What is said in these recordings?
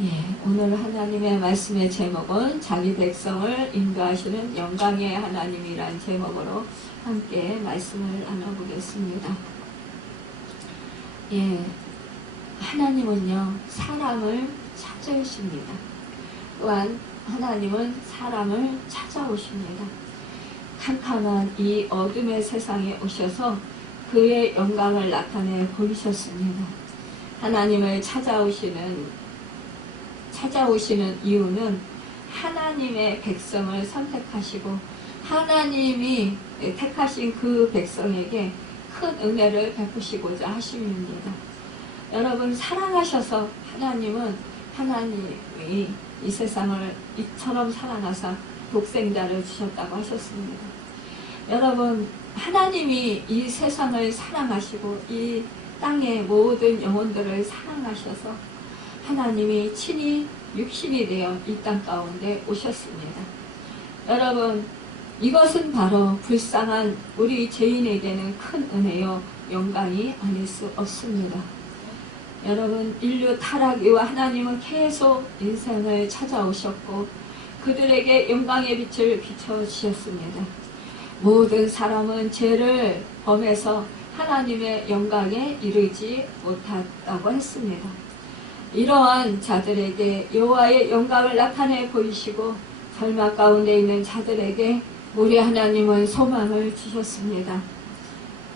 예, 오늘 하나님의 말씀의 제목은 자기 백성을 인도하시는 영광의 하나님이란 제목으로 함께 말씀을 나눠보겠습니다. 예, 하나님은요, 사람을 찾으십니다. 또한 하나님은 사람을 찾아오십니다. 캄캄한 이 어둠의 세상에 오셔서 그의 영광을 나타내 보이셨습니다. 하나님을 찾아오시는 이유는 하나님의 백성을 선택하시고 하나님이 택하신 그 백성에게 큰 은혜를 베푸시고자 하심입니다. 여러분, 사랑하셔서 하나님이 이 세상을 이처럼 사랑하사 독생자를 주셨다고 하셨습니다. 여러분, 하나님이 이 세상을 사랑하시고 이 땅의 모든 영혼들을 사랑하셔서 하나님이 친히 육신이 되어 이 땅 가운데 오셨습니다. 여러분, 이것은 바로 불쌍한 우리 죄인에게는 큰 은혜요 영광이 아닐 수 없습니다. 여러분, 인류 타락 이후 하나님은 계속 인생을 찾아오셨고 그들에게 영광의 빛을 비춰주셨습니다. 모든 사람은 죄를 범해서 하나님의 영광에 이르지 못했다고 했습니다. 이러한 자들에게 여호와의 영광을 나타내 보이시고 절망 가운데 있는 자들에게 우리 하나님은 소망을 주셨습니다.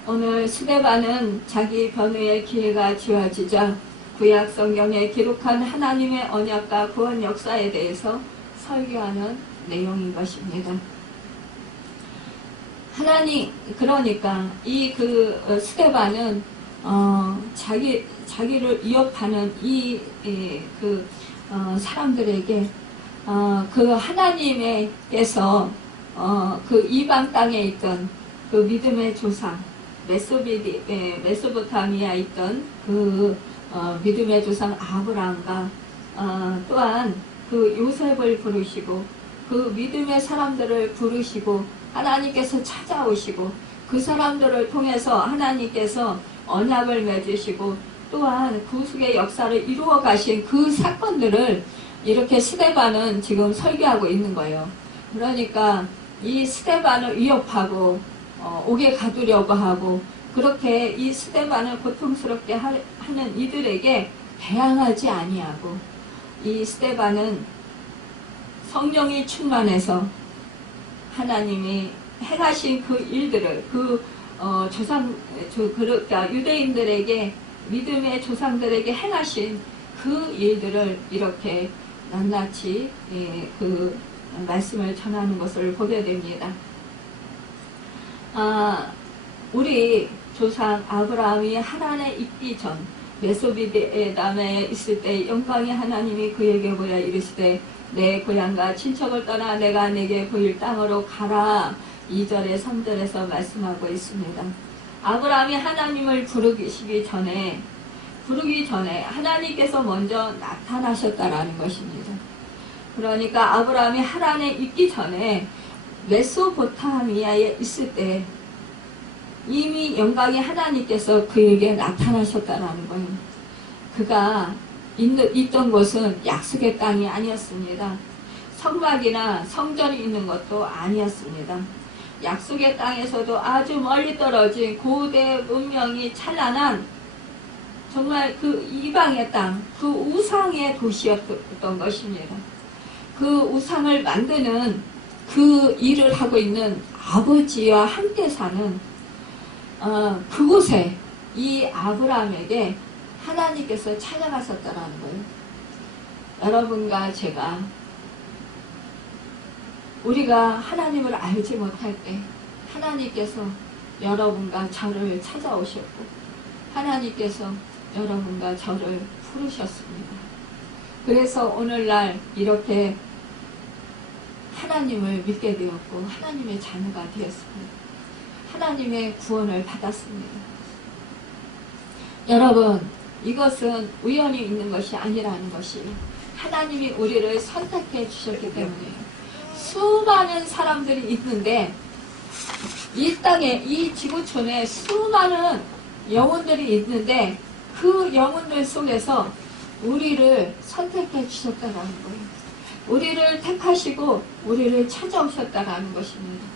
오늘 스데반은 자기 변호의 기회가 주어지자 구약 성경에 기록한 하나님의 언약과 구원 역사에 대해서 설교하는 내용인 것입니다. 그러니까 이 스데반은 자기를 위협하는 사람들에게 그 하나님께서 그 이방 땅에 있던 그 믿음의 조상 메소포타미아에 있던 그 믿음의 조상 아브라함과 또한 그 요셉을 부르시고 그 믿음의 사람들을 부르시고 하나님께서 찾아오시고 그 사람들을 통해서 하나님께서 언약을 맺으시고 또한 구속의 역사를 이루어 가신 그 사건들을 이렇게 스데반은 지금 설교하고 있는 거예요. 그러니까 이 스데반을 위협하고 옥에 가두려고 하고 그렇게 이 스데반을 고통스럽게 하는 이들에게 대항하지 아니하고 이 스데반은 성령이 충만해서 하나님이 행하신 그 일들을 유대인들에게 믿음의 조상들에게 행하신 그 일들을 이렇게 낱낱이 그 말씀을 전하는 것을 보게 됩니다. 우리 조상 아브라함이 하란에 있기 전 메소포타미아에 있을 때 영광의 하나님이 그에게 보여 이르시되 내 고향과 친척을 떠나 내가 내게 보일 땅으로 가라. 2절에 3절에서 말씀하고 있습니다. 아브라함이 하나님을 부르기 전에 하나님께서 먼저 나타나셨다라는 것입니다. 그러니까 아브라함이 하란에 있기 전에 메소포타미아에 있을 때 이미 영광의 하나님께서 그에게 나타나셨다라는 거예요. 그가 있던 곳은 약속의 땅이 아니었습니다. 성막이나 성전이 있는 것도 아니었습니다. 약속의 땅에서도 아주 멀리 떨어진 고대 문명이 찬란한 정말 그 이방의 땅, 그 우상의 도시였던 것입니다. 그 우상을 만드는 그 일을 하고 있는 아버지와 함께 사는 그곳에 이 아브라함에게 하나님께서 찾아가셨다라는 거예요. 여러분과 제가 우리가 하나님을 알지 못할 때 하나님께서 여러분과 저를 찾아오셨고 하나님께서 여러분과 저를 부르셨습니다. 그래서 오늘날 이렇게 하나님을 믿게 되었고 하나님의 자녀가 되었습니다. 하나님의 구원을 받았습니다. 여러분, 이것은 우연히 있는 것이 아니라는 것이에요. 하나님이 우리를 선택해 주셨기 때문에요. 수많은 사람들이 있는데 이 땅에 이 지구촌에 수많은 영혼들이 있는데 그 영혼들 속에서 우리를 선택해 주셨다라는 거예요. 우리를 택하시고 우리를 찾아오셨다라는 것입니다.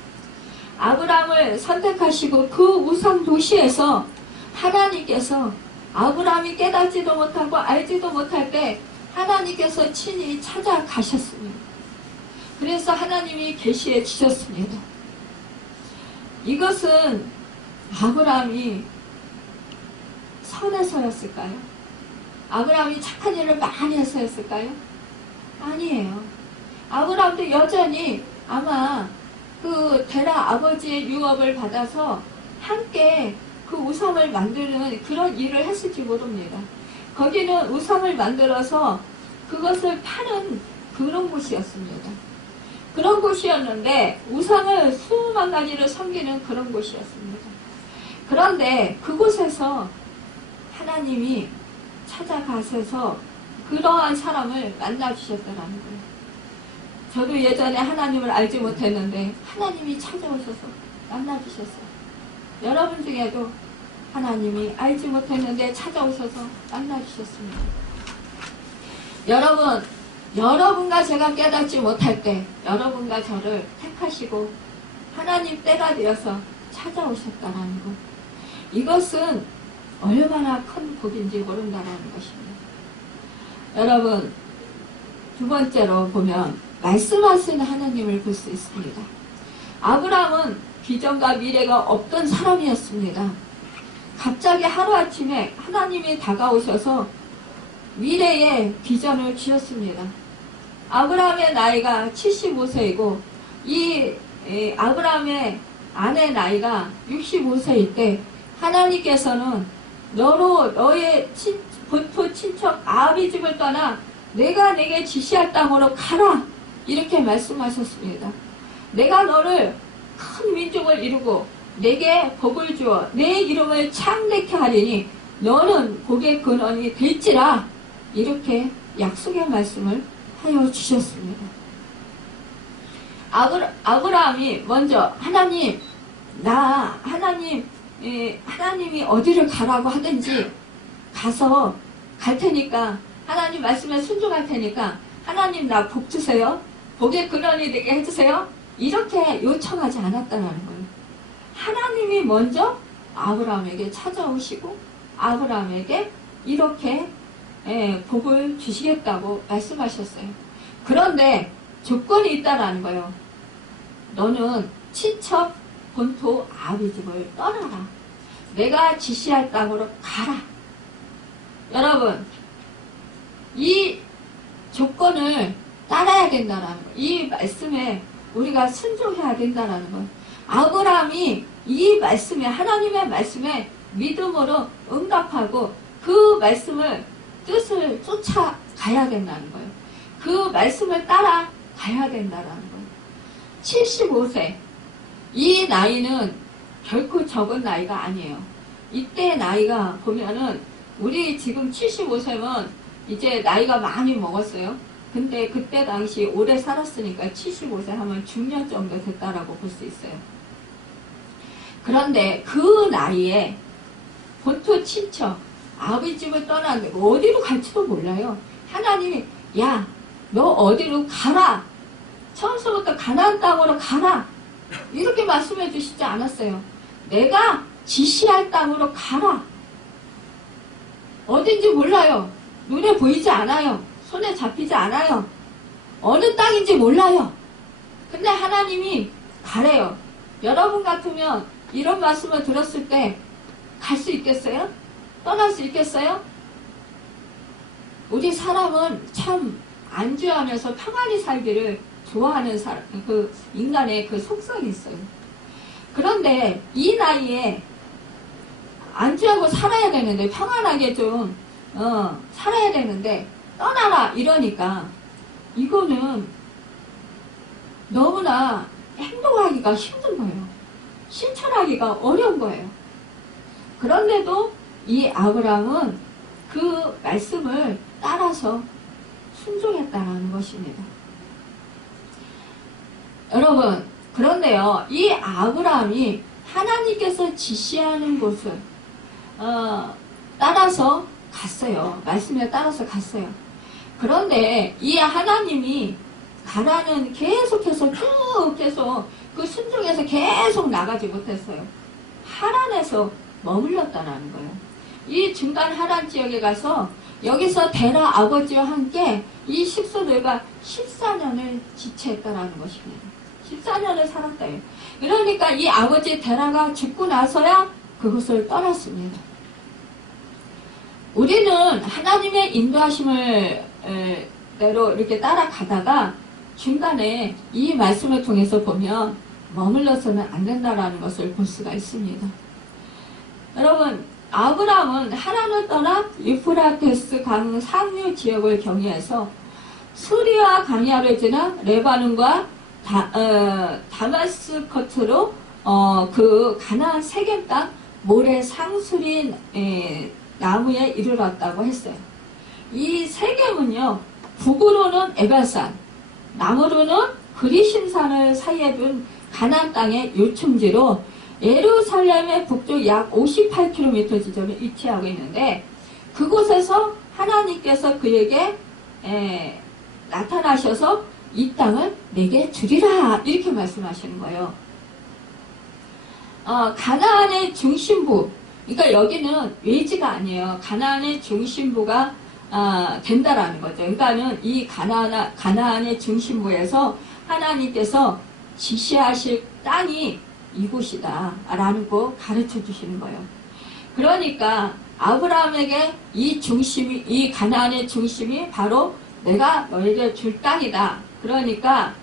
아브라함을 선택하시고 그 우상 도시에서 하나님께서 아브라함이 깨닫지도 못하고 알지도 못할 때 하나님께서 친히 찾아가셨습니다. 그래서 하나님이 계시해 주셨습니다. 이것은 아브라함이 선해서였을까요? 아브라함이 착한 일을 많이 해서였을까요? 아니에요. 아브라함도 여전히 아마 그 데라 아버지의 유업을 받아서 함께 그 우상을 만드는 그런 일을 했을지 모릅니다. 거기는 우상을 만들어서 그것을 파는 그런 곳이었습니다. 그런 곳이었는데 우상을 수만 가지를 섬기는 그런 곳이었습니다. 그런데 그곳에서 하나님이 찾아가셔서 그러한 사람을 만나주셨다는 거예요. 저도 예전에 하나님을 알지 못했는데 하나님이 찾아오셔서 만나주셨어요. 여러분 중에도 하나님이 알지 못했는데 찾아오셔서 만나주셨습니다. 여러분과 제가 깨닫지 못할 때 여러분과 저를 택하시고 하나님 때가 되어서 찾아오셨다는 것. 이것은 얼마나 큰 복인지 모른다는 것입니다. 여러분, 두 번째로 보면 말씀하시는 하나님을 볼 수 있습니다. 아브라함은 비전과 미래가 없던 사람이었습니다. 갑자기 하루아침에 하나님이 다가오셔서 미래의 비전을 주셨습니다. 아브라함의 나이가 75세이고 이 아브라함의 아내 나이가 65세일 때 하나님께서는 너의 본토 친척 아비 집을 떠나 내가 내게 지시할 땅으로 가라 이렇게 말씀하셨습니다. 내가 너를 큰 민족을 이루고 내게 복을 주어 내 이름을 창대케 하리니 너는 복의 근원이 될지라 이렇게 약속의 말씀을 하여 주셨습니다. 아브라함이 먼저 하나님이 어디를 가라고 하든지 가서 갈 테니까 하나님 말씀에 순종할 테니까 하나님 나 복 주세요. 복의 근원이 되게 해주세요. 이렇게 요청하지 않았다는 거예요. 하나님이 먼저 아브라함에게 찾아오시고 아브라함에게 이렇게 복을 주시겠다고 말씀하셨어요. 그런데 조건이 있다라는 거예요. 너는 친척 본토 아비집을 떠나라. 내가 지시할 땅으로 가라. 여러분, 이 조건을 따라야 된다는 거. 이 말씀에 우리가 순종해야 된다는 거. 아브라함이 이 말씀에 하나님의 말씀에 믿음으로 응답하고 그 말씀을 뜻을 쫓아가야 된다는 거예요. 그 말씀을 따라가야 된다는 거예요. 75세 이 나이는 결코 적은 나이가 아니에요. 이때 나이가 보면은 우리 지금 75세면 이제 나이가 많이 먹었어요. 근데 그때 당시 오래 살았으니까 75세 하면 중년 정도 됐다라고 볼 수 있어요. 그런데 그 나이에 본토 친척 아버지 집을 떠났는데 어디로 갈지도 몰라요. 하나님이 야, 너 어디로 가라. 처음서부터 가나안 땅으로 가라. 이렇게 말씀해 주시지 않았어요. 내가 지시할 땅으로 가라. 어딘지 몰라요. 눈에 보이지 않아요. 손에 잡히지 않아요. 어느 땅인지 몰라요. 근데 하나님이 가래요. 여러분 같으면 이런 말씀을 들었을 때 갈 수 있겠어요? 떠날 수 있겠어요? 우리 사람은 참 안주하면서 평안히 살기를 좋아하는 사람, 그 인간의 그 속성이 있어요. 그런데 이 나이에 안주하고 살아야 되는데 평안하게 좀 살아야 되는데 떠나라 이러니까 이거는 너무나 행동하기가 힘든 거예요. 실천하기가 어려운 거예요. 그런데도 이 아브라함은 그 말씀을 따라서 순종했다는 것입니다. 여러분, 그런데요, 이 아브라함이 하나님께서 지시하는 곳을 따라서 갔어요. 말씀에 따라서 갔어요. 그런데 이 하나님이 가라는 계속해서 쭉 계속 그 순종에서 계속 나가지 못했어요. 하란에서 머물렀다는 거예요. 이 중간 하란 지역에 가서 여기서 데라 아버지와 함께 이 식소들과 14년을 지체했다라는 것입니다. 14년을 살았다요. 그러니까 이 아버지 데라가 죽고 나서야 그곳을 떠났습니다. 우리는 하나님의 인도하심을 대로 이렇게 따라가다가 중간에 이 말씀을 통해서 보면 머물러서는 안 된다라는 것을 볼 수가 있습니다. 여러분, 아브라함은 하란을 떠나 유프라테스 강 상류 지역을 경유해서 수리와 강야를 지나 레바논과 다마스커트로 그 가나안 세겜 땅 모래 상수린 나무에 이르렀다고 했어요. 이 세겜은요, 북으로는 에발산, 남으로는 그리심산을 사이에 둔 가나안 땅의 요충지로 예루살렘의 북쪽 약 58km 지점에 위치하고 있는데, 그곳에서 하나님께서 그에게 나타나셔서 이 땅을 내게 주리라 이렇게 말씀하시는 거예요. 가나안의 중심부, 그러니까 여기는 외지가 아니에요. 가나안의 중심부가 된다라는 거죠. 그러니까는 이 가나안의 중심부에서 하나님께서 지시하실 땅이 이곳이다 라는 거 가르쳐 주시는 거예요. 그러니까 아브라함에게 이 가나안의 중심이 바로 내가 너에게 줄 땅이다. 그러니까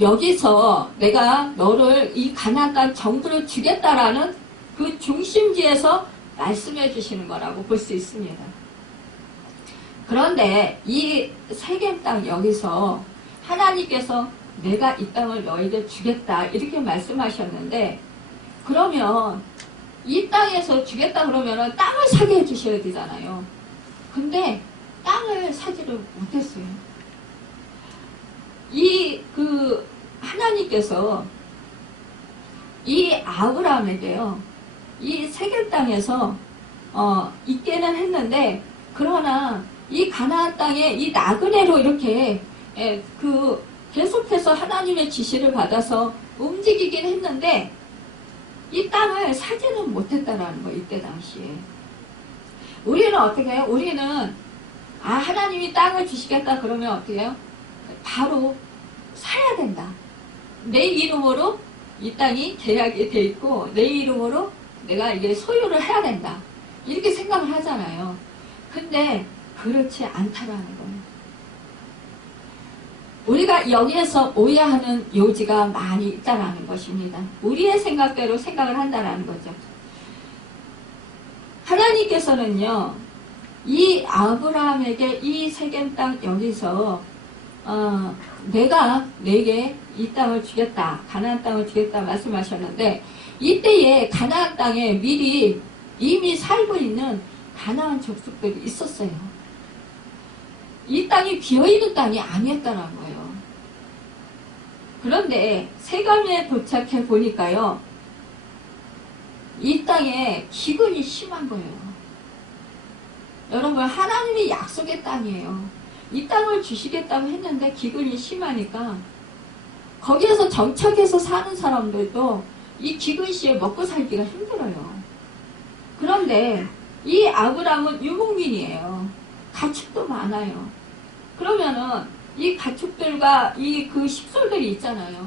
여기서 내가 너를 이 가나안 땅 정부를 주겠다라는 그 중심지에서 말씀해 주시는 거라고 볼 수 있습니다. 그런데 이 세겜 땅 여기서 하나님께서 내가 이 땅을 너에게 주겠다 이렇게 말씀하셨는데, 그러면 이 땅에서 주겠다 그러면 땅을 사게 해주셔야 되잖아요. 근데 땅을 사지를 못했어요. 하나님께서 이 아브라함에게요, 이 세겜 땅에서 있게는 했는데, 그러나 이 가나안 땅에 이 나그네로 이렇게 계속해서 하나님의 지시를 받아서 움직이긴 했는데 이 땅을 사지는 못했다라는 거예요. 이때 당시에. 우리는 어떻게 해요? 우리는 하나님이 땅을 주시겠다 그러면 어떻게 해요? 바로 사야 된다. 내 이름으로 이 땅이 계약이 돼 있고 내 이름으로 내가 이게 소유를 해야 된다. 이렇게 생각을 하잖아요. 근데 그렇지 않다라는 거예요. 우리가 여기에서 오해하는 요지가 많이 있다라는 것입니다. 우리의 생각대로 생각을 한다라는 거죠. 하나님께서는요, 이 아브라함에게 이 세겜 땅 여기서 내가 내게 이 땅을 주겠다, 가나안 땅을 주겠다 말씀하셨는데, 이때에 가나안 땅에 미리 이미 살고 있는 가나안 족속들이 있었어요. 이 땅이 비어있는 땅이 아니었다는 거예요. 그런데 세겜에 도착해 보니까요, 이 땅에 기근이 심한 거예요. 여러분, 하나님이 약속의 땅이에요. 이 땅을 주시겠다고 했는데 기근이 심하니까 거기에서 정착해서 사는 사람들도 이 기근 시에 먹고 살기가 힘들어요. 그런데 이 아브라함은 유목민이에요. 가축도 많아요. 그러면은 이 가축들과 그 식솔들이 있잖아요.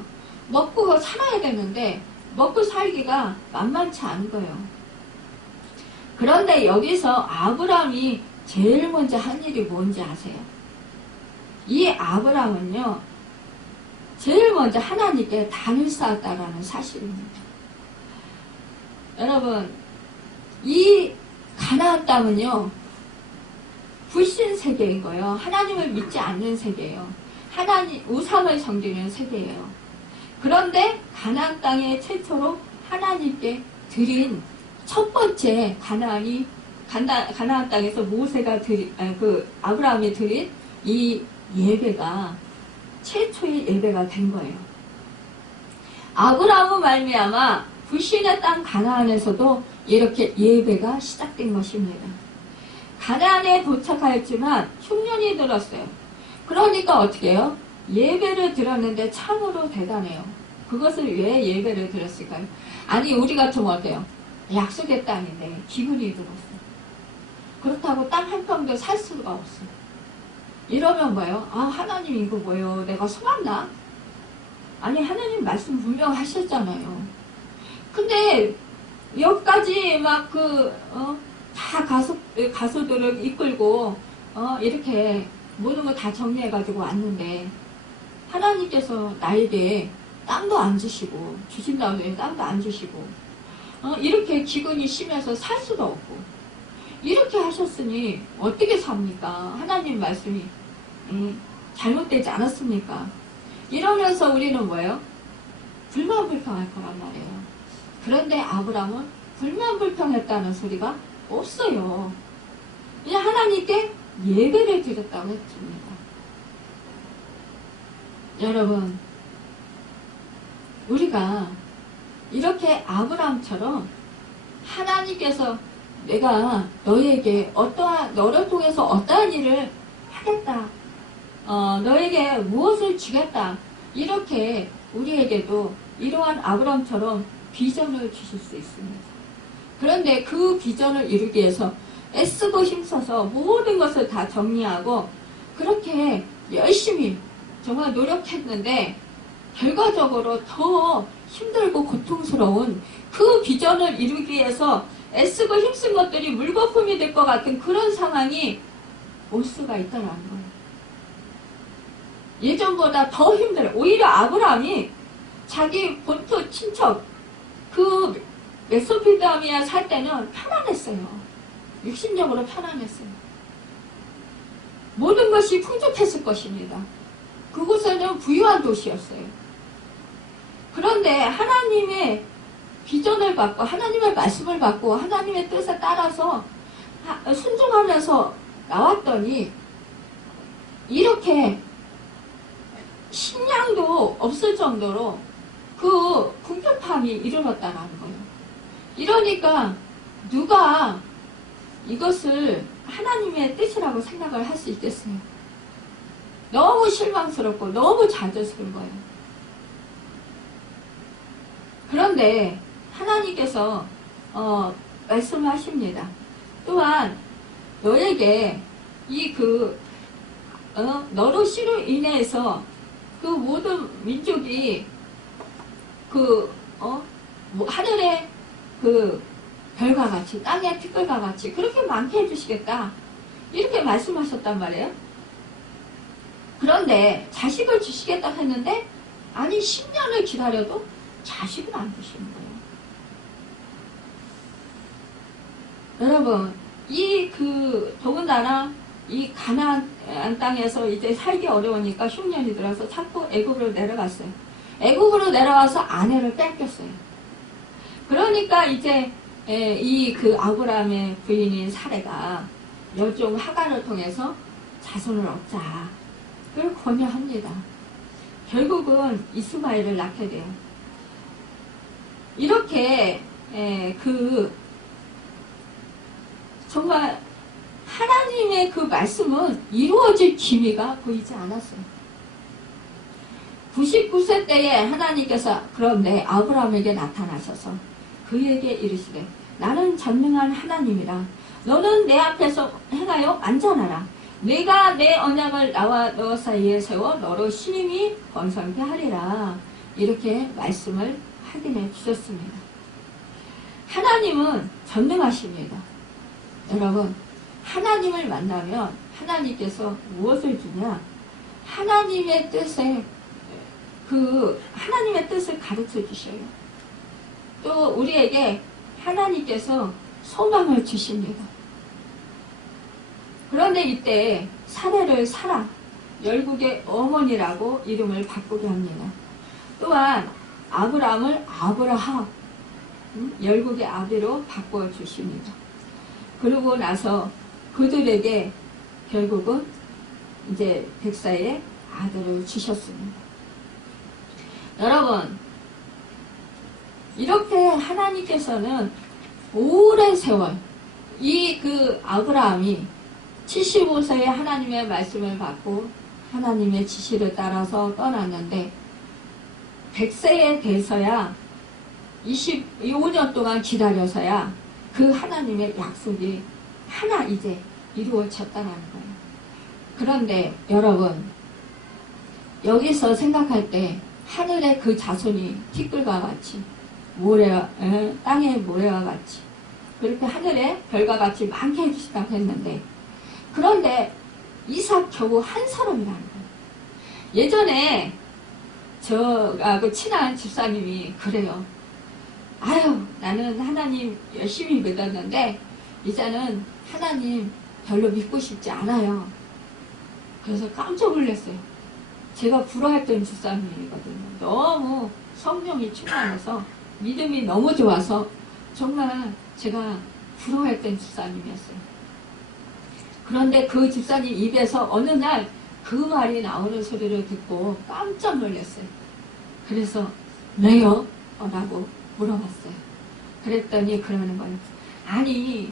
먹고 살아야 되는데 먹고 살기가 만만치 않은 거예요. 그런데 여기서 아브라함이 제일 먼저 한 일이 뭔지 아세요? 이 아브라함은요, 제일 먼저 하나님께 단을 쌓았다라는 사실입니다. 여러분, 이 가나안 땅은요, 불신 세계인 거예요. 하나님을 믿지 않는 세계예요. 우상을 섬기는 세계예요. 그런데 가나안 땅에 최초로 하나님께 드린 첫 번째 가나안 땅에서 모세가 아브라함이 드린 이 예배가 최초의 예배가 된 거예요. 아브라함은 말미암아 불신의 땅 가나안에서도 이렇게 예배가 시작된 것입니다. 가나안에 도착하였지만 흉년이 들었어요. 그러니까 어떻게 해요? 예배를 드렸는데 참으로 대단해요. 그것을 왜 예배를 드렸을까요? 아니 우리 같으면 어때요? 약속의 땅인데 기분이 들었어요. 그렇다고 땅 한 평도 살 수가 없어요. 이러면 뭐예요? 아 하나님 이거 뭐예요? 내가 속았나? 아니 하나님 말씀 분명하셨잖아요. 근데 여기까지 막 다 가수들을 이끌고 이렇게 모든 거 다 정리해가지고 왔는데 하나님께서 나에게 땅도 안 주시고 주신다고 해서 땅도 안 주시고 이렇게 기근이 심해서 살 수도 없고 이렇게 하셨으니 어떻게 삽니까? 하나님 말씀이 잘못되지 않았습니까? 이러면서 우리는 뭐예요? 불만불평할 거란 말이에요. 그런데 아브람은 불만불평했다는 소리가 없어요. 그냥 하나님께 예배를 드렸다고 했습니다. 여러분, 우리가 이렇게 아브람처럼 하나님께서 내가 너에게 너를 통해서 어떠한 일을 하겠다. 너에게 무엇을 주겠다. 이렇게 우리에게도 이러한 아브람처럼 비전을 주실 수 있습니다. 그런데 그 비전을 이루기 위해서 애쓰고 힘써서 모든 것을 다 정리하고 그렇게 열심히 정말 노력했는데 결과적으로 더 힘들고 고통스러운 그 비전을 이루기 위해서 애쓰고 힘쓴 것들이 물거품이 될 것 같은 그런 상황이 올 수가 있다는 거예요. 예전보다 더 힘들어요. 오히려 아브라함이 자기 본토 친척 그 메소포타미아 살 때는 편안했어요. 육신적으로 편안했어요. 모든 것이 풍족했을 것입니다. 그곳에는 부유한 도시였어요. 그런데 하나님의 비전을 받고 하나님의 말씀을 받고 하나님의 뜻에 따라서 순종하면서 나왔더니 이렇게 식량도 없을 정도로 그 궁핍함이 이르렀다는 거예요. 이러니까 누가 이것을 하나님의 뜻이라고 생각을 할 수 있겠어요? 너무 실망스럽고 너무 좌절스러운 거예요. 그런데 하나님께서 말씀하십니다. 또한 너에게 너로 씨로 인해서 그 모든 민족이 하늘의 그 별과 같이 땅의 티끌과 같이 그렇게 많게 해주시겠다 이렇게 말씀하셨단 말이에요. 그런데 자식을 주시겠다 했는데 아니 10년을 기다려도 자식을 안 주시는 거예요. 여러분 더군다나 이 가나안 땅에서 이제 살기 어려우니까 흉년이 들어서 자꾸 애굽으로 내려갔어요. 애굽으로 내려와서 아내를 뺏겼어요. 그러니까 이제 아브라함의 부인인 사레가 여종 하간을 통해서 자손을 얻자. 그걸 권유합니다. 결국은 이스마엘을 낳게 돼요. 이렇게 정말 하나님의 그 말씀은 이루어질 기미가 보이지 않았어요. 99세 때에 하나님께서 그런데 아브라함에게 나타나셔서 그에게 이르시되 나는 전능한 하나님이라 너는 내 앞에서 행하여 안전하라. 내가 내 언약을 나와 너 사이에 세워 너로 심히 번성케 하리라. 이렇게 말씀을 확인해 주셨습니다. 하나님은 전능하십니다. 여러분 하나님을 만나면 하나님께서 무엇을 주냐? 하나님의 뜻을 가르쳐 주셔요. 또 우리에게 하나님께서 소망을 주십니다. 그런데 이때 사레를 사라, 열국의 어머니라고 이름을 바꾸게 합니다. 또한 아브라함을 아브라함, 열국의 아비로 바꿔 주십니다. 그러고 나서 그들에게 결국은 이제 백사의 아들을 주셨습니다. 여러분, 이렇게 하나님께서는 오랜 세월 이 그 아브라함이 75세에 하나님의 말씀을 받고 하나님의 지시를 따라서 떠났는데 100세에 돼서야 25년 동안 기다려서야 그 하나님의 약속이 하나 이제 이루어졌다는 거예요. 그런데 여러분, 여기서 생각할 때 하늘의 그 자손이 티끌과 같이 땅의 모래와 같이 그렇게 하늘의 별과 같이 많게 해주시다고 했는데, 그런데 이삭 겨우 한 사람이라는 거예요. 예전에 저하고 친한 집사님이 그래요. 아유, 나는 하나님 열심히 믿었는데 이제는 하나님 별로 믿고 싶지 않아요. 그래서 깜짝 놀랐어요. 제가 부러워했던 집사님이거든요. 너무 성령이 충만해서 믿음이 너무 좋아서 정말 제가 부러워했던 집사님이었어요. 그런데 그 집사님 입에서 어느 날 그 말이 나오는 소리를 듣고 깜짝 놀랐어요. 그래서 왜요? 라고 물어봤어요. 그랬더니 그러는 거예요. 아니,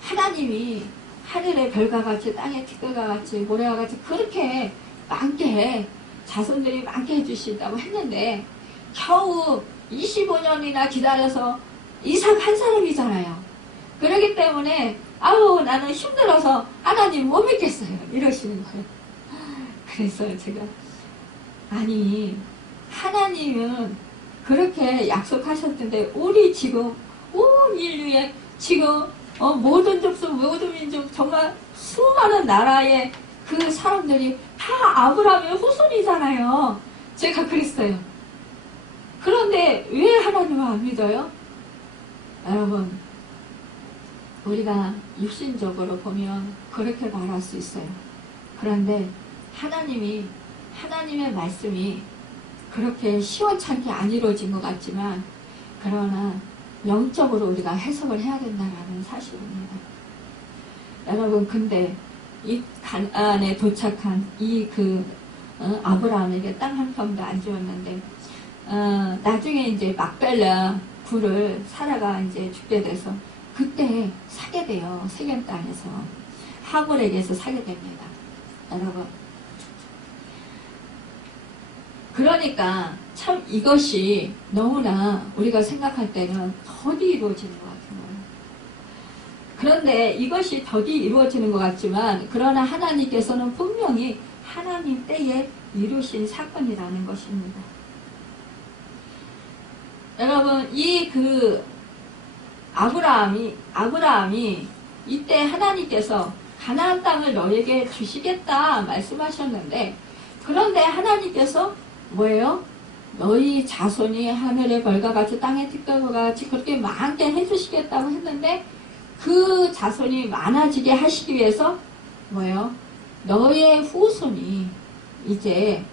하나님이 하늘의 별과 같이 땅의 티끌과 같이 모래와 같이 그렇게 많게 자손들이 많게 해주신다고 했는데 겨우 25년이나 기다려서 이삭 한 사람이잖아요. 그렇기 때문에 아우 나는 힘들어서 하나님 못 믿겠어요. 이러시는 거예요. 그래서 제가 아니 하나님은 그렇게 약속하셨는데 우리 지금 온 인류에 지금 모든 족속 모든 민족 정말 수많은 나라의 그 사람들이 다 아브라함의 후손이잖아요. 제가 그랬어요. 그런데 왜 하나님을 안 믿어요? 여러분, 우리가 육신적으로 보면 그렇게 말할 수 있어요. 그런데 하나님의 말씀이 그렇게 시원찮게 안 이루어진 것 같지만, 그러나 영적으로 우리가 해석을 해야 된다는 사실입니다. 여러분, 근데 이 가나안에 도착한 아브라함에게 땅 한 평도 안 주었는데, 나중에 이제 막벨라 굴을 사라가 이제 죽게 돼서 그때 사게 돼요. 세겜 땅에서 하골에게서 사게 됩니다. 여러분, 그러니까 참 이것이 너무나 우리가 생각할 때는 더디 이루어지는 것 같은 거예요. 그런데 이것이 더디 이루어지는 것 같지만, 그러나 하나님께서는 분명히 하나님 때에 이루신 사건이라는 것입니다. 여러분, 아브라함이 이때 하나님께서 가나안 땅을 너에게 주시겠다 말씀하셨는데, 그런데 하나님께서 뭐예요? 너희 자손이 하늘의 별과 같이 땅의 티끌과 같이 그렇게 많게 해주시겠다고 했는데, 그 자손이 많아지게 하시기 위해서 뭐예요? 너의 후손이 이제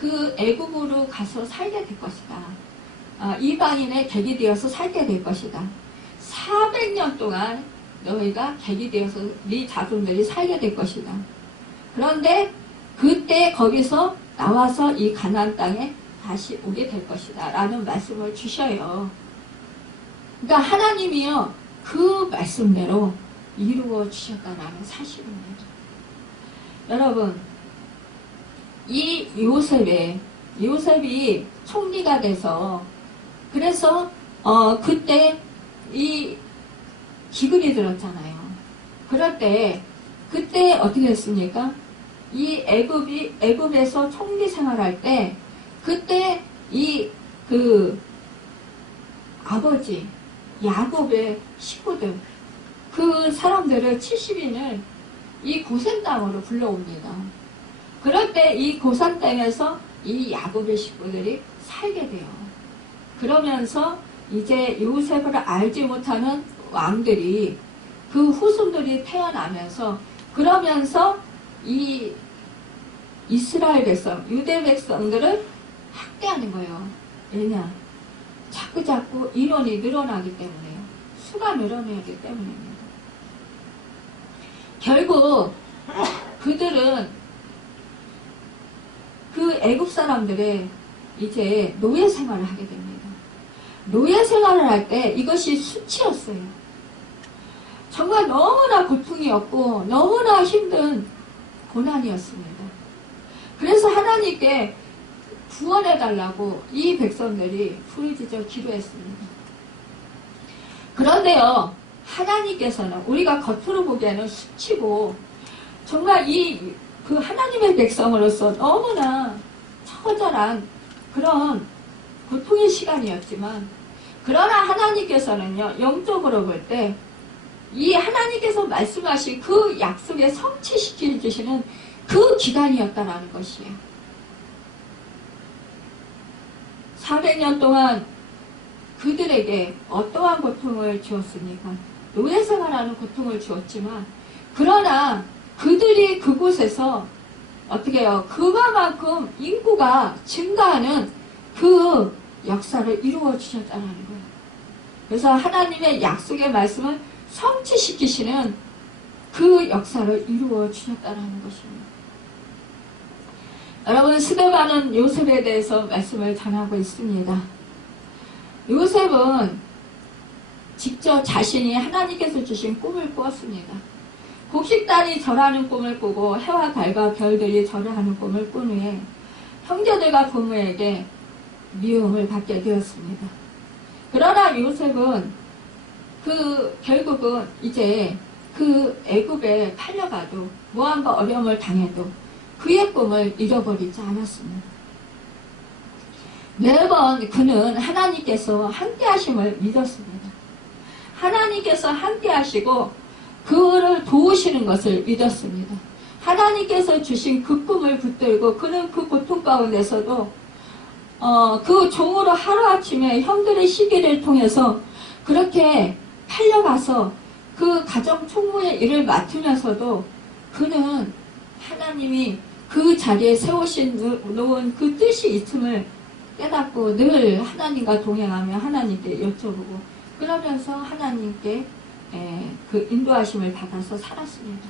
그 애굽으로 가서 살게 될 것이다. 이방인의 객이 되어서 살게 될 것이다. 400년 동안 너희가 객이 되어서 네 자손들이 살게 될 것이다. 그런데 그때 거기서 나와서 이 가나안 땅에 다시 오게 될 것이다 라는 말씀을 주셔요. 그러니까 하나님이요 그 말씀대로 이루어 주셨다는 사실입니다. 여러분, 이 요셉이 총리가 돼서, 그래서 그때 이 기근이 들었잖아요. 그럴 때 그때 어떻게 됐습니까? 이 애굽에서 총리 생활할 때 그때 아버지 야곱의 식구들 그 사람들을 70인을 이 고센 땅으로 불러옵니다. 그럴 때 이 고센 땅에서 이 야곱의 식구들이 살게 돼요. 그러면서 이제 요셉을 알지 못하는 왕들이 그 후손들이 태어나면서, 그러면서 이 이스라엘 백성, 유대 백성들을 학대하는 거예요. 왜냐? 자꾸 인원이 늘어나기 때문에요. 수가 늘어나기 때문입니다. 결국 그들은 그 애굽 사람들의 이제 노예 생활을 하게 됩니다. 노예 생활을 할 때 이것이 수치였어요. 정말 너무나 고통이었고 너무나 힘든 고난이었습니다. 그래서 하나님께 구원해달라고 이 백성들이 부르짖어 기도했습니다. 그런데요, 하나님께서는 우리가 겉으로 보기에는 수치고 정말 그 하나님의 백성으로서 너무나 처절한 그런 고통의 시간이었지만, 그러나 하나님께서는요, 영적으로 볼 때 이 하나님께서 말씀하신 그 약속에 성취시켜 주시는 그 기간이었다라는 것이에요. 400년 동안 그들에게 어떠한 고통을 주었습니까? 노예 생활하는 고통을 주었지만, 그러나 그들이 그곳에서 어떻게 해요? 그만큼 인구가 증가하는 그 역사를 이루어 주셨다는 거예요. 그래서 하나님의 약속의 말씀을 성취시키시는 그 역사를 이루어 주셨다는 것입니다. 여러분, 스데반은 요셉에 대해서 말씀을 전하고 있습니다. 요셉은 직접 자신이 하나님께서 주신 꿈을 꾸었습니다. 곡식단이 절하는 꿈을 꾸고 해와 달과 별들이 절하는 꿈을 꾼 후에 형제들과 부모에게 미움을 받게 되었습니다. 그러나 요셉은 결국은 이제 그 애굽에 팔려가도 무한과 어려움을 당해도 그의 꿈을 잃어버리지 않았습니다. 매번 그는 하나님께서 함께 하심을 믿었습니다. 하나님께서 함께 하시고 그를 도우시는 것을 믿었습니다. 하나님께서 주신 그 꿈을 붙들고 그는 그 고통 가운데서도 그 종으로 하루아침에 형들의 시기를 통해서 그렇게 팔려가서 그 가정 총무의 일을 맡으면서도 그는 하나님이 그 자리에 놓은 그 뜻이 있음을 깨닫고 늘 하나님과 동행하며 하나님께 여쭤보고 그러면서 하나님께 그 인도하심을 받아서 살았습니다.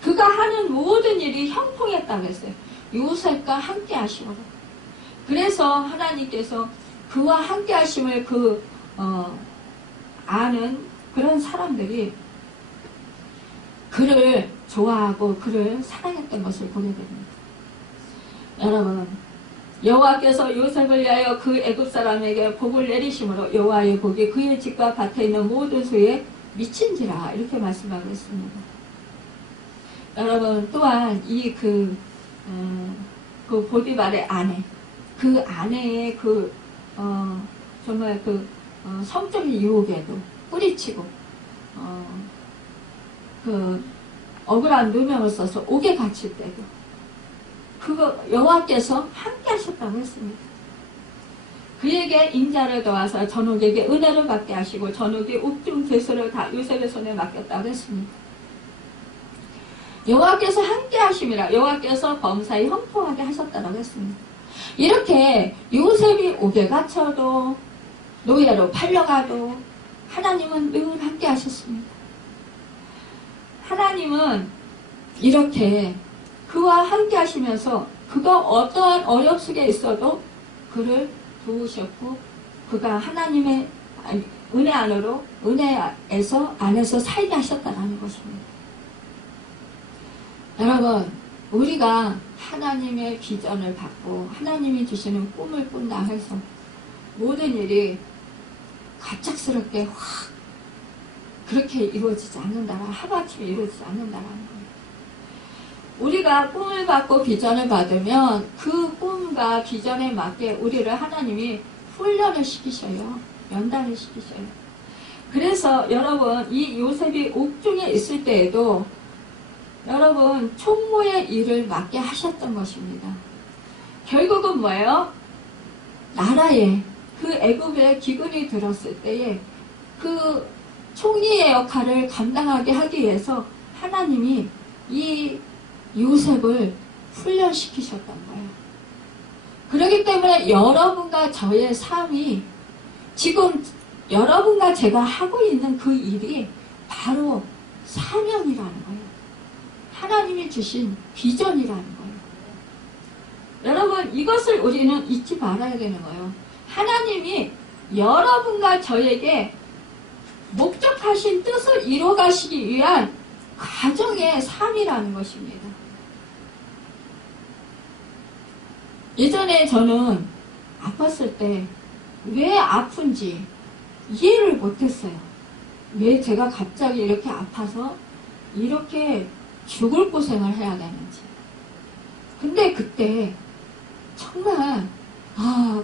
그가 하는 모든 일이 형통했다고 했어요. 요셉과 함께 하심으로. 그래서 하나님께서 그와 함께 하심을 아는 그런 사람들이 그를 좋아하고 그를 사랑했던 것을 보게 됩니다. 여러분, 여호와께서 요셉을 위하여 그 애굽 사람에게 복을 내리심으로 여호와의 복이 그의 집과 밭에 있는 모든 소에 미친지라 이렇게 말씀하고 있습니다. 여러분, 또한 그 보디발의 아내, 그 아내의 정말 성적인 유혹에도 뿌리치고 억울한 누명을 써서 옥에 갇힐 때도 여호와께서 함께 하셨다고 했습니다. 그에게 인자를 더하사 전옥에게 은혜를 받게 하시고 전옥이 옥중 죄수를 다 요셉의 손에 맡겼다고 했습니다. 여호와께서 함께 하심이라 여호와께서 범사에 형통하게 하셨다고 했습니다. 이렇게 요셉이 옥에 갇혀도 노예로 팔려가도 하나님은 늘 함께 하셨습니다. 하나님은 이렇게 그와 함께 하시면서 그가 어떠한 어려움 속에 있어도 그를 도우셨고 그가 하나님의 안에서 살게 하셨다는 것입니다. 여러분, 우리가 하나님의 비전을 받고 하나님이 주시는 꿈을 꾼다 해서 모든 일이 갑작스럽게 확 그렇게 이루어지지 않는다라, 하루아침에 이루어지지 않는다라는 거예요. 우리가 꿈을 받고 비전을 받으면 그 꿈과 비전에 맞게 우리를 하나님이 훈련을 시키셔요. 연단을 시키셔요. 그래서 여러분, 이 요셉이 옥중에 있을 때에도 여러분 총무의 일을 맡게 하셨던 것입니다. 결국은 뭐예요? 나라에 그 애굽에 기근이 들었을 때에 그 총리의 역할을 감당하게 하기 위해서 하나님이 이 요셉을 훈련시키셨던 거예요. 그렇기 때문에 여러분과 저의 삶이 지금 여러분과 제가 하고 있는 그 일이 바로 사명이라는 거예요. 하나님이 주신 비전이라는 거예요. 여러분, 이것을 우리는 잊지 말아야 되는 거예요. 하나님이 여러분과 저에게 목적 생각하신 뜻을 이뤄가시기 위한 가정의 삶이라는 것입니다. 예전에 저는 아팠을 때 왜 아픈지 이해를 못했어요. 왜 제가 갑자기 이렇게 아파서 이렇게 죽을 고생을 해야 되는지. 근데 그때 정말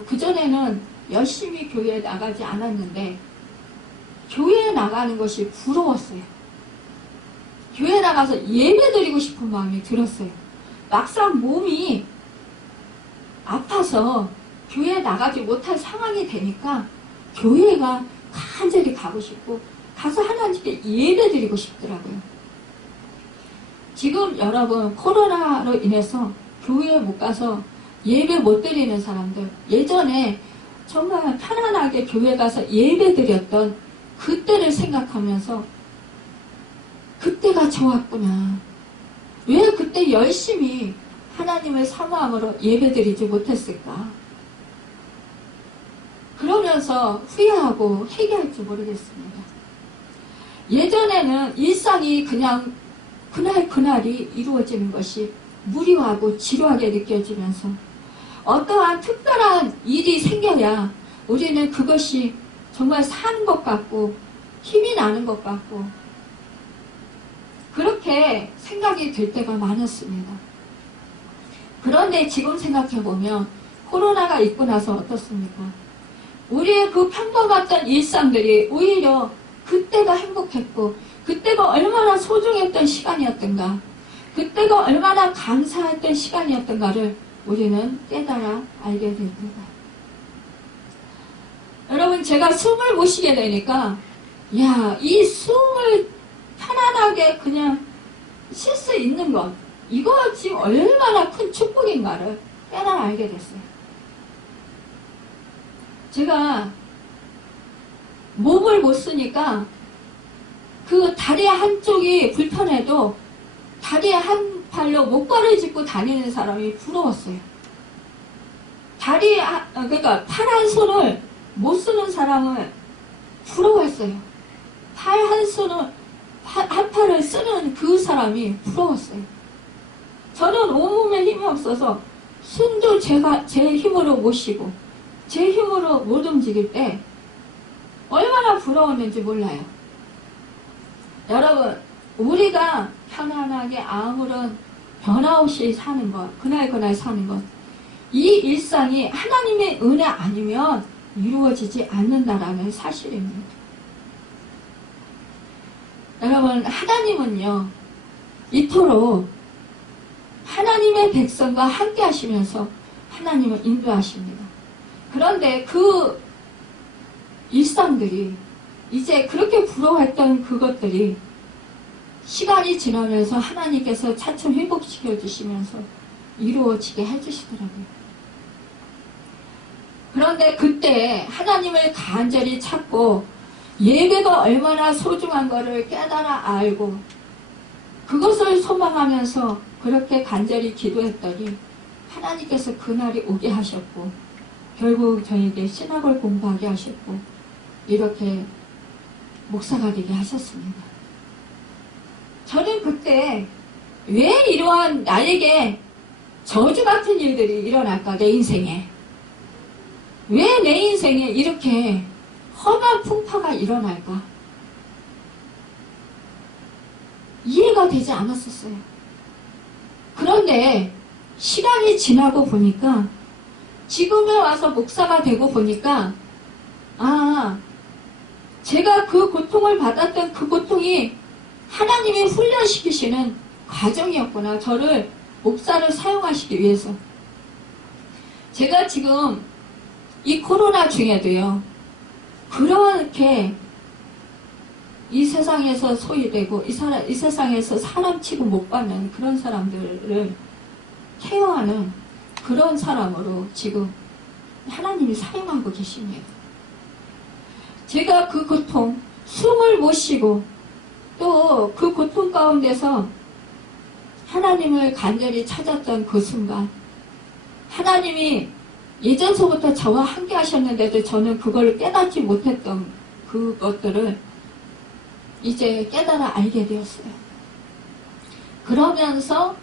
그전에는 열심히 교회에 나가지 않았는데 교회에 나가는 것이 부러웠어요. 교회에 나가서 예배드리고 싶은 마음이 들었어요. 막상 몸이 아파서 교회에 나가지 못할 상황이 되니까 교회가 간절히 가고 싶고 가서 하나님께 예배드리고 싶더라고요. 지금 여러분 코로나로 인해서 교회에 못 가서 예배 못 드리는 사람들, 예전에 정말 편안하게 교회 가서 예배 드렸던 그때를 생각하면서 그때가 좋았구나. 왜 그때 열심히 하나님을 사모함으로 예배 드리지 못했을까? 그러면서 후회하고 회개할지 모르겠습니다. 예전에는 일상이 그냥 그날이 이루어지는 것이 무료하고 지루하게 느껴지면서 어떠한 특별한 일이 생겨야 우리는 그것이 정말 사는 것 같고 힘이 나는 것 같고 그렇게 생각이 들 때가 많았습니다. 그런데 지금 생각해보면 코로나가 있고 나서 어떻습니까? 우리의 그 평범했던 일상들이 오히려 그때가 행복했고 그때가 얼마나 소중했던 시간이었던가, 그때가 얼마나 감사했던 시간이었던가를 우리는 깨달아 알게 됩니다. 여러분, 제가 숨을 못 쉬게 되니까 이 숨을 편안하게 그냥 쉴 수 있는 것, 이거 지금 얼마나 큰 축복인가를 깨달아 알게 됐어요. 제가 몸을 못 쓰니까 그 다리 한쪽이 불편해도 다리 한 팔로 목걸이 짚고 다니는 사람이 부러웠어요. 그러니까 팔 한 손을 못 쓰는 사람을 부러워했어요. 팔 한 손을, 한 팔을 쓰는 그 사람이 부러웠어요. 저는 온몸에 힘이 없어서 숨도 제 힘으로 못 쉬고 제 힘으로 못 움직일 때 얼마나 부러웠는지 몰라요. 여러분, 우리가 편안하게 아무런 변화 없이 사는 것, 그날 사는 것, 이 일상이 하나님의 은혜 아니면 이루어지지 않는다라는 사실입니다. 여러분, 하나님은요, 이토록 하나님의 백성과 함께 하시면서 하나님을 인도하십니다. 그런데 그 일상들이 이제 그렇게 부러워했던 그것들이 시간이 지나면서 하나님께서 차츰 회복시켜 주시면서 이루어지게 해주시더라고요. 그런데 그때 하나님을 간절히 찾고 예배가 얼마나 소중한 것을 깨달아 알고 그것을 소망하면서 그렇게 간절히 기도했더니 하나님께서 그날이 오게 하셨고 결국 저에게 신학을 공부하게 하셨고 이렇게 목사가 되게 하셨습니다. 저는 그때 왜 이러한 나에게 저주 같은 일들이 일어날까, 내 인생에. 왜 내 인생에 이렇게 험한 풍파가 일어날까? 이해가 되지 않았었어요. 그런데 시간이 지나고 보니까 지금에 와서 목사가 되고 보니까 제가 그 고통을 받았던 그 고통이 하나님이 훈련시키시는 과정이었구나. 저를 목사를 사용하시기 위해서. 제가 지금 이 코로나 중에도요. 그렇게 이 세상에서 소외되고 이 세상에서 사람 취급 못 받는 그런 사람들을 케어하는 그런 사람으로 지금 하나님이 사용하고 계십니다. 제가 그 고통, 숨을 못 쉬고 또 그 고통 가운데서 하나님을 간절히 찾았던 그 순간 하나님이 예전서부터 저와 함께 하셨는데도 저는 그걸 깨닫지 못했던 그것들을 이제 깨달아 알게 되었어요. 그러면서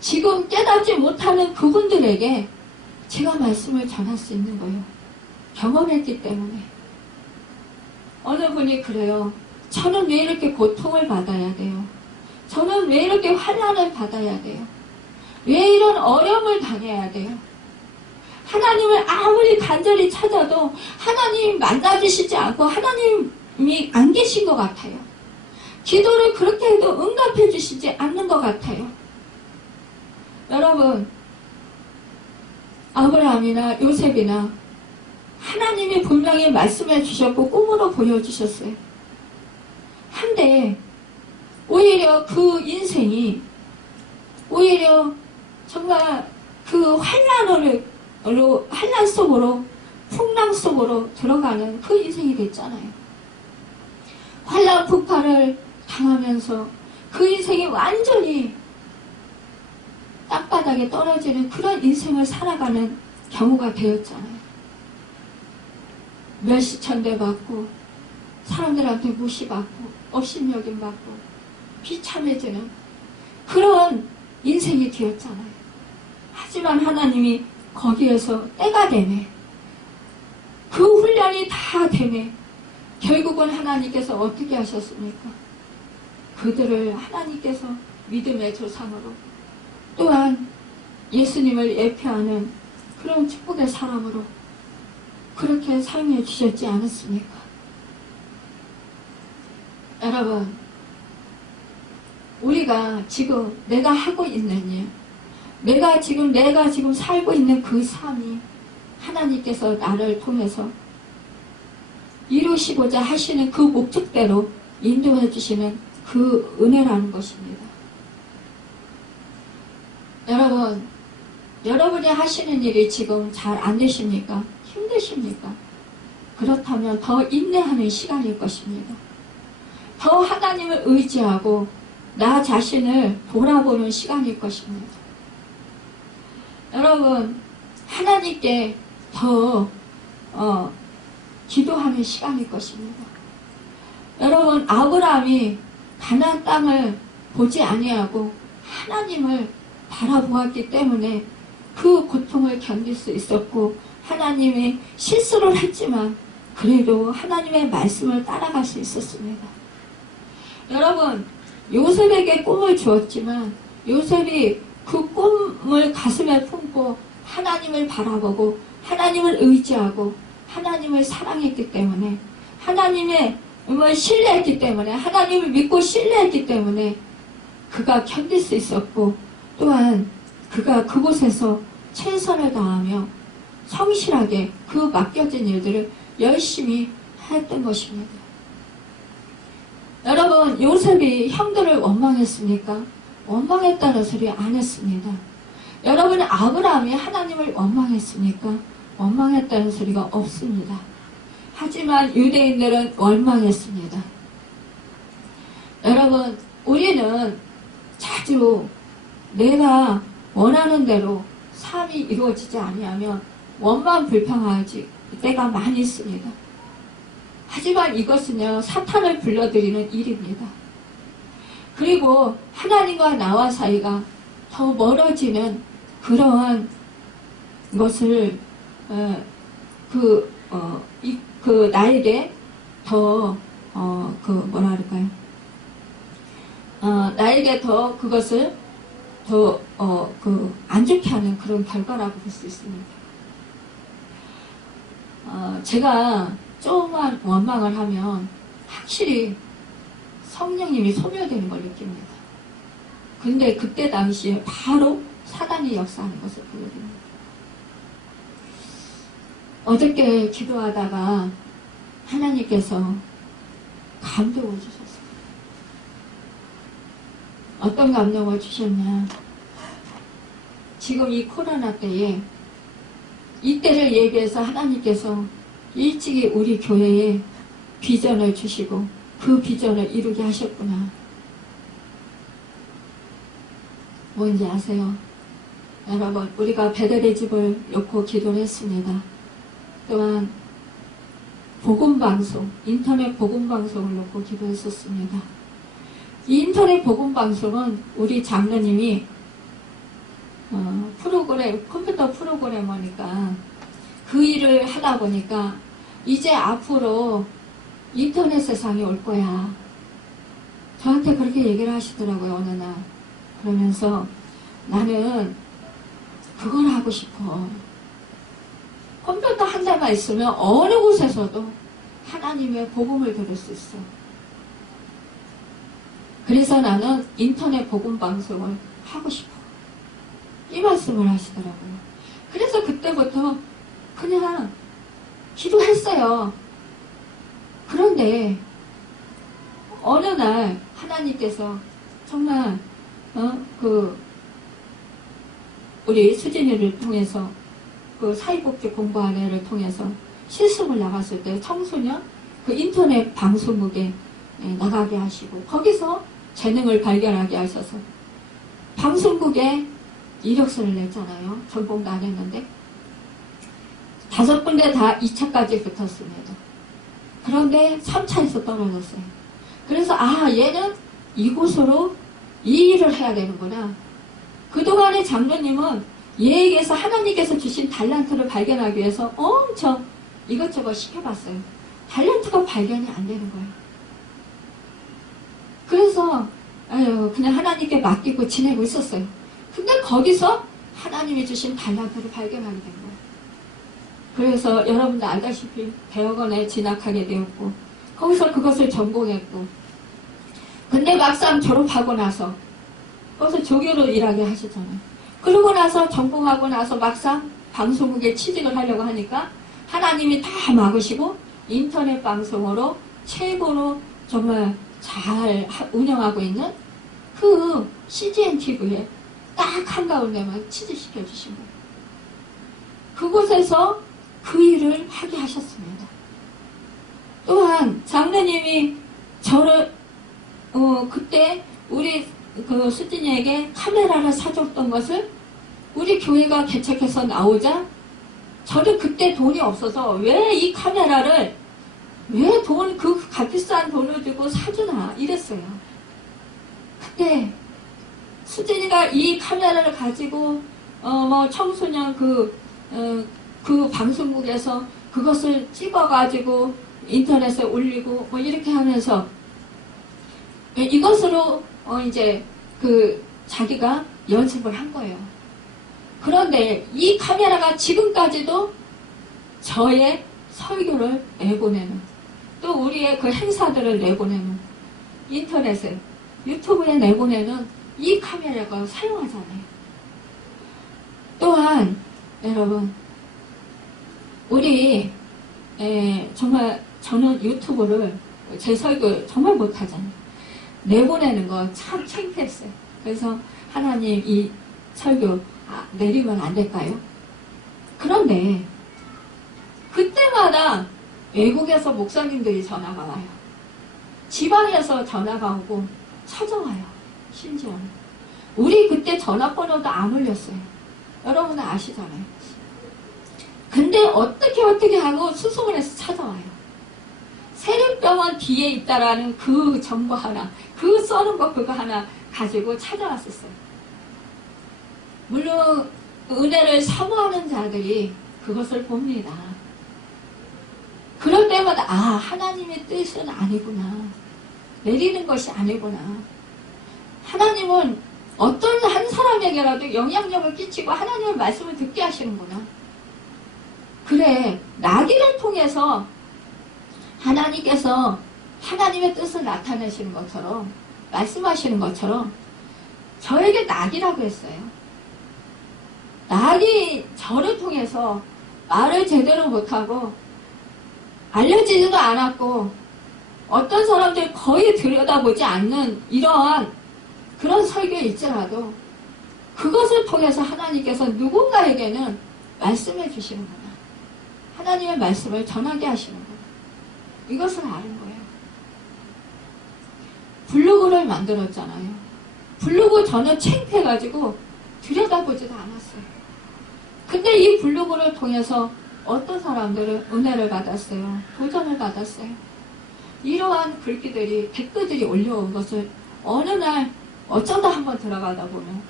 지금 깨닫지 못하는 그분들에게 제가 말씀을 전할 수 있는 거예요. 경험했기 때문에. 어느 분이 그래요. 저는 왜 이렇게 고통을 받아야 돼요? 저는 왜 이렇게 환난을 받아야 돼요? 왜 이런 어려움을 당해야 돼요? 하나님을 아무리 간절히 찾아도 하나님 만나주시지 않고 하나님이 안 계신 것 같아요. 기도를 그렇게 해도 응답해 주시지 않는 것 같아요. 여러분, 아브라함이나 요셉이나 하나님이 분명히 말씀해 주셨고 꿈으로 보여주셨어요. 한데 오히려 그 인생이 오히려 정말 그 환난 속으로 풍랑 속으로 들어가는 그 인생이 됐잖아요. 환난 폭발을 당하면서 그 인생이 완전히 땅바닥에 떨어지는 그런 인생을 살아가는 경우가 되었잖아요. 멸시천대 받고 사람들한테 무시받고 업신여김 받고 비참해지는 그런 인생이 되었잖아요. 하지만 하나님이 거기에서 때가 되네. 그 훈련이 다 되네. 결국은 하나님께서 어떻게 하셨습니까? 그들을 하나님께서 믿음의 조상으로 또한 예수님을 예표하는 그런 축복의 사람으로 그렇게 사용해 주셨지 않았습니까? 여러분, 우리가 지금 내가 하고 있는 일, 내가 지금 살고 있는 그 삶이 하나님께서 나를 통해서 이루시고자 하시는 그 목적대로 인도해 주시는 그 은혜라는 것입니다. 여러분, 여러분이 하시는 일이 지금 잘 안 되십니까? 힘드십니까? 그렇다면 더 인내하는 시간일 것입니다. 더 하나님을 의지하고 나 자신을 돌아보는 시간일 것입니다. 여러분, 하나님께 더 기도하는 시간일 것입니다. 여러분, 아브라함이 가나안 땅을 보지 아니하고 하나님을 바라보았기 때문에 그 고통을 견딜 수 있었고 하나님이 실수를 했지만 그래도 하나님의 말씀을 따라갈 수 있었습니다. 여러분, 요셉에게 꿈을 주었지만 요셉이 그 꿈을 가슴에 품고 하나님을 바라보고 하나님을 의지하고 하나님을 사랑했기 때문에 하나님의 신뢰했기 때문에 하나님을 믿고 신뢰했기 때문에 그가 견딜 수 있었고 또한 그가 그곳에서 최선을 다하며 성실하게 그 맡겨진 일들을 열심히 했던 것입니다. 여러분, 요셉이 형들을 원망했습니까? 원망했다는 소리 안 했습니다. 여러분, 아브라함이 하나님을 원망했습니까? 원망했다는 소리가 없습니다. 하지만 유대인들은 원망했습니다. 여러분, 우리는 자주 내가 원하는 대로 삶이 이루어지지 아니하면 원망 불평하지 때가 많이 있습니다. 하지만 이것은요, 사탄을 불러들이는 일입니다. 그리고 하나님과 나와 사이가 더 멀어지는 그러한 것을 나에게 더 나에게 더 그것을 더 안 좋게 하는 그런 결과라고 볼 수 있습니다. 제가 조금만 원망을 하면 확실히 성령님이 소멸되는 걸 느낍니다. 근데 그때 당시에 바로 사단이 역사하는 것을 보여줍니다. 어저께 기도하다가 하나님께서 감동을 주셨어요. 어떤 감동을 주셨냐? 지금 이 코로나 때에 이때를 예비해서 하나님께서 일찍이 우리 교회에 비전을 주시고 그 비전을 이루게 하셨구나. 뭔지 아세요? 여러분, 우리가 베델의 집을 놓고 기도를 했습니다. 또한 복음방송, 인터넷 복음방송을 놓고 기도했었습니다. 이 인터넷 복음방송은 우리 장로님이 컴퓨터 프로그래머니까 그 일을 하다 보니까 이제 앞으로 인터넷 세상이 올 거야. 저한테 그렇게 얘기를 하시더라고요, 어느 날. 그러면서 나는 그걸 하고 싶어. 컴퓨터 한 대만 있으면 어느 곳에서도 하나님의 복음을 들을 수 있어. 그래서 나는 인터넷 복음 방송을 하고 싶어. 이 말씀을 하시더라고요. 그래서 그때부터 그냥 기도했어요. 그런데 어느 날 하나님께서 정말 우리 수진이를 통해서 그 사회복지 공부하는 애를 통해서 실습을 나갔을 때 청소년 그 인터넷 방송국에 나가게 하시고 거기서 재능을 발견하게 하셔서 방송국에 이력서를 냈잖아요. 전공도 안 했는데 5군데 다 2차까지 붙었습니다. 그런데 3차에서 떨어졌어요. 그래서 얘는 이곳으로 이 일을 해야 되는구나. 그동안의 장로님은 얘에게서 하나님께서 주신 달란트를 발견하기 위해서 엄청 이것저것 시켜봤어요. 달란트가 발견이 안 되는 거예요. 그래서 그냥 하나님께 맡기고 지내고 있었어요. 근데 거기서 하나님이 주신 달란트를 발견하게 된 거예요. 그래서 여러분도 알다시피 대학원에 진학하게 되었고 거기서 그것을 전공했고 근데 막상 졸업하고 나서 거기서 조교로 일하게 하셨잖아요. 그러고 나서 전공하고 나서 막상 방송국에 취직을 하려고 하니까 하나님이 다 막으시고 인터넷 방송으로 최고로 정말 잘 운영하고 있는 그 CGN TV에 딱 한가운데만 취직시켜 주신 거예요. 그곳에서 그 일을 하게 하셨습니다. 또한 장로님이 저를 그때 우리 그 수진이에게 카메라를 사줬던 것을 우리 교회가 개척해서 나오자 저도 그때 돈이 없어서 왜 이 카메라를 왜 그 값비싼 돈을 주고 사주나 이랬어요. 그때 수진이가 이 카메라를 가지고 청소년 그 방송국에서 그것을 찍어가지고 인터넷에 올리고 이렇게 하면서 이것으로 이제 자기가 연습을 한 거예요. 그런데 이 카메라가 지금까지도 저의 설교를 내보내는 또 우리의 그 행사들을 내보내는 인터넷에 유튜브에 내보내는 이 카메라가 사용하잖아요. 또한 여러분 우리 정말 저는 유튜브를 제 설교 정말 못하잖아요. 내보내는 거 참 창피했어요. 그래서 하나님 이 설교 내리면 안 될까요? 그런데 그때마다 외국에서 목사님들이 전화가 와요. 지방에서 전화가 오고 찾아와요. 심지어는 우리 그때 전화번호도 안 올렸어요. 여러분은 아시잖아요. 근데 어떻게 하고 수송을 해서 찾아와요. 세력병원 뒤에 있다라는 그 정보 하나, 그 써는 거 그거 하나 가지고 찾아왔었어요. 물론 은혜를 사모하는 자들이 그것을 봅니다. 그럴 때마다 하나님의 뜻은 아니구나. 내리는 것이 아니구나. 하나님은 어떤 한 사람에게라도 영향력을 끼치고 하나님의 말씀을 듣게 하시는구나. 그래, 나귀를 통해서 하나님께서 하나님의 뜻을 나타내시는 것처럼 말씀하시는 것처럼 저에게 나귀라고 했어요. 나귀 저를 통해서 말을 제대로 못하고 알려지지도 않았고 어떤 사람들이 거의 들여다보지 않는 이러한 그런 설교일지라도 그것을 통해서 하나님께서 누군가에게는 말씀해 주시는구나. 하나님의 말씀을 전하게 하시는구나. 이것을 아는 거예요. 블로그를 만들었잖아요. 블로그 저는 창피해가지고 들여다보지도 않았어요. 근데 이 블로그를 통해서 어떤 사람들은 은혜를 받았어요. 도전을 받았어요. 이러한 글귀들이 댓글들이 올려온 것을 어느 날 어쩌다 한번 들어가다 보면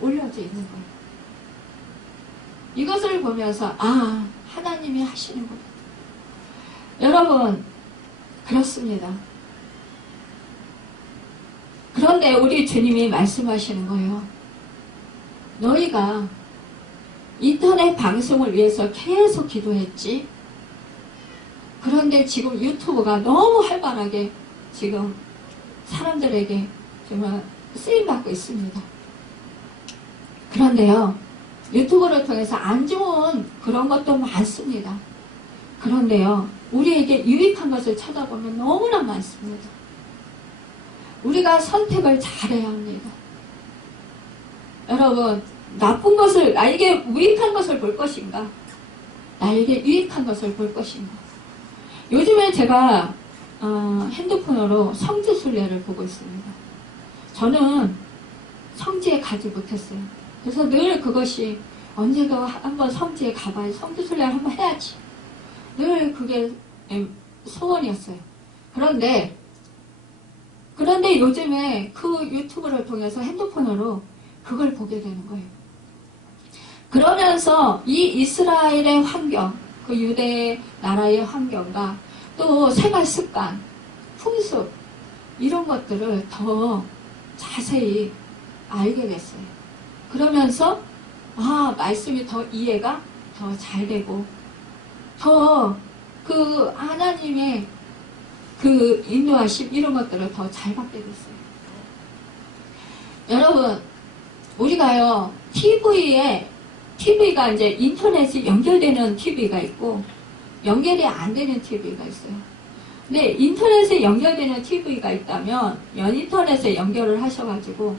올려져 있는 거예요. 이것을 보면서 아, 하나님이 하시는구나. 여러분, 그렇습니다. 그런데 우리 주님이 말씀하시는 거예요. 너희가 인터넷 방송을 위해서 계속 기도했지. 그런데 지금 유튜브가 너무 활발하게 지금 사람들에게 정말 쓰임받고 있습니다. 그런데요, 유튜브를 통해서 안 좋은 그런 것도 많습니다. 그런데요, 우리에게 유익한 것을 찾아보면 너무나 많습니다. 우리가 선택을 잘해야 합니다. 여러분, 나쁜 것을, 나에게 유익한 것을 볼 것인가? 나에게 유익한 것을 볼 것인가? 요즘에 제가 핸드폰으로 성지순례를 보고 있습니다. 저는 성지에 가지 못했어요. 그래서 늘 그것이 언제가 한번 성지에 가봐야 성지순례를 한번 해야지. 늘 그게 소원이었어요. 그런데 요즘에 그 유튜브를 통해서 핸드폰으로 그걸 보게 되는 거예요. 그러면서 이 이스라엘의 환경, 그 유대 나라의 환경과 또 생활 습관, 풍습 이런 것들을 더 자세히 알게 됐어요. 그러면서 말씀이 더 이해가 더 잘 되고 더 그 하나님의 그 인도하심 이런 것들을 더 잘 받게 됐어요. 여러분, 우리가요 TV가 이제 인터넷이 연결되는 TV가 있고 연결이 안 되는 TV가 있어요. 근데 인터넷에 연결되는 TV가 있다면 인터넷에 연결을 하셔가지고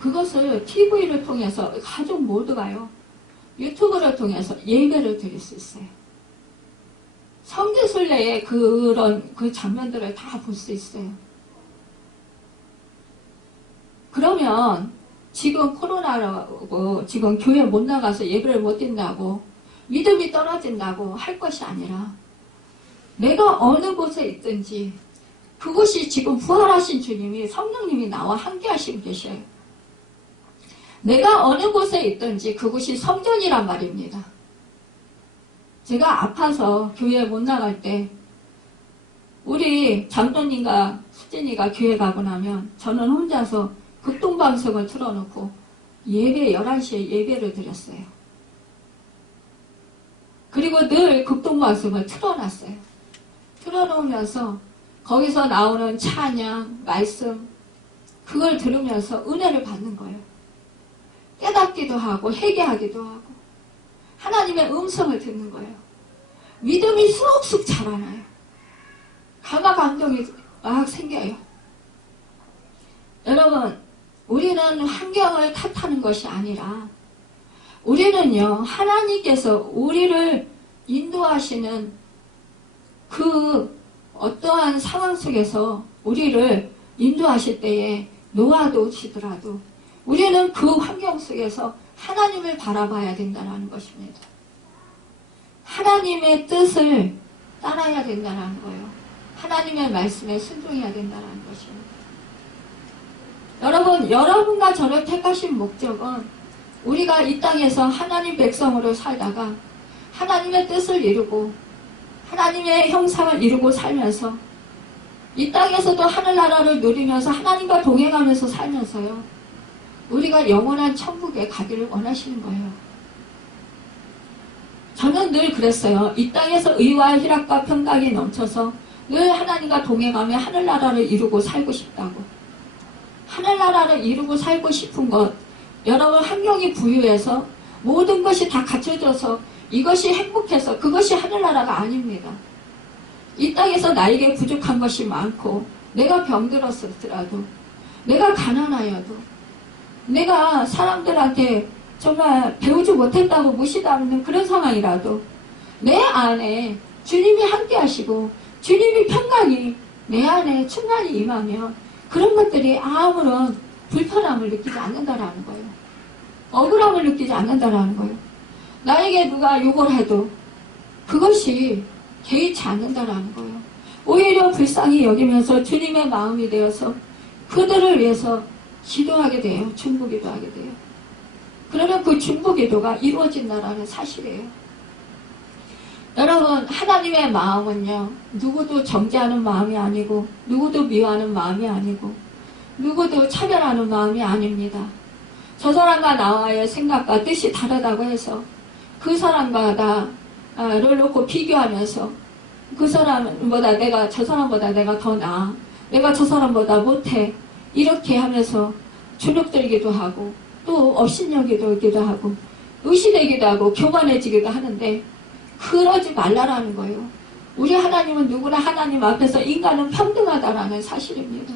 그것을 TV를 통해서 가족 모두가요 유튜브를 통해서 예배를 드릴 수 있어요. 성지순례의 그 장면들을 다 볼 수 있어요. 그러면 지금 코로나라고 지금 교회 못 나가서 예배를 못 드린다고 믿음이 떨어진다고 할 것이 아니라 내가 어느 곳에 있든지 그곳이 지금 부활하신 주님이 성령님이 나와 함께 하시고 계셔요. 내가 어느 곳에 있든지 그곳이 성전이란 말입니다. 제가 아파서 교회 못 나갈 때 우리 장로님과 수진이가 교회 가고 나면 저는 혼자서 극동방송을 틀어놓고 예배 11시에 예배를 드렸어요. 그리고 늘 극동방송을 틀어놨어요. 틀어놓으면서 거기서 나오는 찬양, 말씀 그걸 들으면서 은혜를 받는 거예요. 깨닫기도 하고 회개하기도 하고 하나님의 음성을 듣는 거예요. 믿음이 쑥쑥 자라나요. 감화 감동이 막 생겨요. 여러분, 우리는 환경을 탓하는 것이 아니라 우리는요 하나님께서 우리를 인도하시는 그 어떠한 상황 속에서 우리를 인도하실 때에 놓아두시더라도 우리는 그 환경 속에서 하나님을 바라봐야 된다는 것입니다. 하나님의 뜻을 따라야 된다는 거예요. 하나님의 말씀에 순종해야 된다는 것입니다. 여러분, 여러분과 저를 택하신 목적은 우리가 이 땅에서 하나님 백성으로 살다가 하나님의 뜻을 이루고 하나님의 형상을 이루고 살면서 이 땅에서도 하늘나라를 누리면서 하나님과 동행하면서 살면서요 우리가 영원한 천국에 가기를 원하시는 거예요. 저는 늘 그랬어요. 이 땅에서 의와 희락과 평강이 넘쳐서 늘 하나님과 동행하며 하늘나라를 이루고 살고 싶다고. 하늘나라를 이루고 살고 싶은 것, 여러분 환경이 부유해서 모든 것이 다 갖춰져서 이것이 행복해서 그것이 하늘나라가 아닙니다. 이 땅에서 나에게 부족한 것이 많고 내가 병들었을지라도 내가 가난하여도 내가 사람들한테 정말 배우지 못했다고 무시당하는 그런 상황이라도 내 안에 주님이 함께 하시고 주님이 평강이 내 안에 충만히 임하면 그런 것들이 아무런 불편함을 느끼지 않는다라는 거예요. 억울함을 느끼지 않는다라는 거예요. 나에게 누가 욕을 해도 그것이 개의치 않는다라는 거예요. 오히려 불쌍히 여기면서 주님의 마음이 되어서 그들을 위해서 기도하게 돼요. 중보기도 하게 돼요. 그러면 그 중보기도가 이루어진다라는 사실이에요. 여러분, 하나님의 마음은요, 누구도 정죄하는 마음이 아니고 누구도 미워하는 마음이 아니고 누구도 차별하는 마음이 아닙니다. 저 사람과 나와의 생각과 뜻이 다르다고 해서 그 사람과 나를 놓고 비교하면서 그 사람보다 내가 저 사람보다 내가 더 나아, 내가 저 사람보다 못해, 이렇게 하면서 주눅들기도 하고 또 업신여기도 하고 의심되기도 하고 교만해지기도 하는데, 그러지 말라라는 거예요. 우리 하나님은 누구나 하나님 앞에서 인간은 평등하다라는 사실입니다.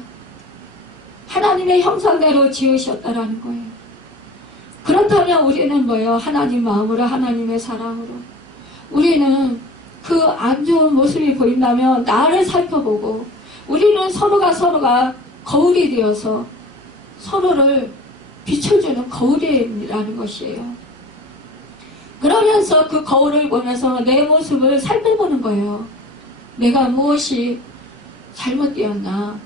하나님의 형상대로 지으셨다라는 거예요. 그렇다면 우리는 뭐예요? 하나님 마음으로, 하나님의 사랑으로. 우리는 그 안 좋은 모습이 보인다면 나를 살펴보고, 우리는 서로가 거울이 되어서 서로를 비춰주는 거울이라는 것이에요. 그러면서 그 거울을 보면서 내 모습을 살펴보는 거예요. 내가 무엇이 잘못되었나,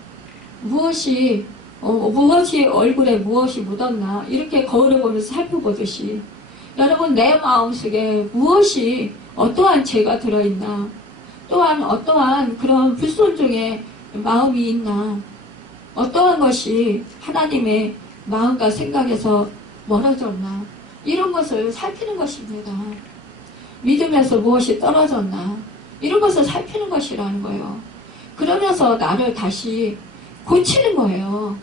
무엇이 얼굴에 무엇이 묻었나, 이렇게 거울을 보면서 살펴보듯이 여러분, 내 마음속에 무엇이, 어떠한 죄가 들어있나, 또한 어떠한 그런 불순종의 마음이 있나, 어떠한 것이 하나님의 마음과 생각에서 멀어졌나, 이런 것을 살피는 것입니다. 믿음에서 무엇이 떨어졌나, 이런 것을 살피는 것이라는 거예요. 그러면서 나를 다시 고치는 거예요.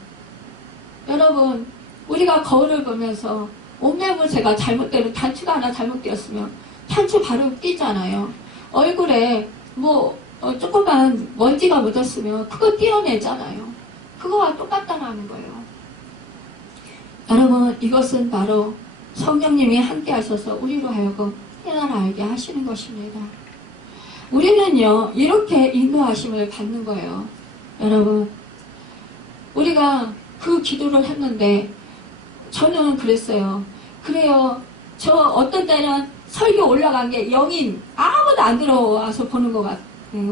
여러분, 우리가 거울을 보면서 옷매무새가 잘못되면, 단추가 하나 잘못되었으면 단추 바로 끼잖아요. 얼굴에 조그만 먼지가 묻었으면 그거 떼어내잖아요. 그거와 똑같다는 거예요. 여러분, 이것은 바로 성령님이 함께 하셔서 우리로 하여금 깨달아 알게 하시는 것입니다. 우리는요, 이렇게 인도하심을 받는 거예요. 여러분, 우리가 그 기도를 했는데, 저는 그랬어요. 그래요. 저 어떤 때는 설교 올라간 게 영인 아무도 안 들어와서 보는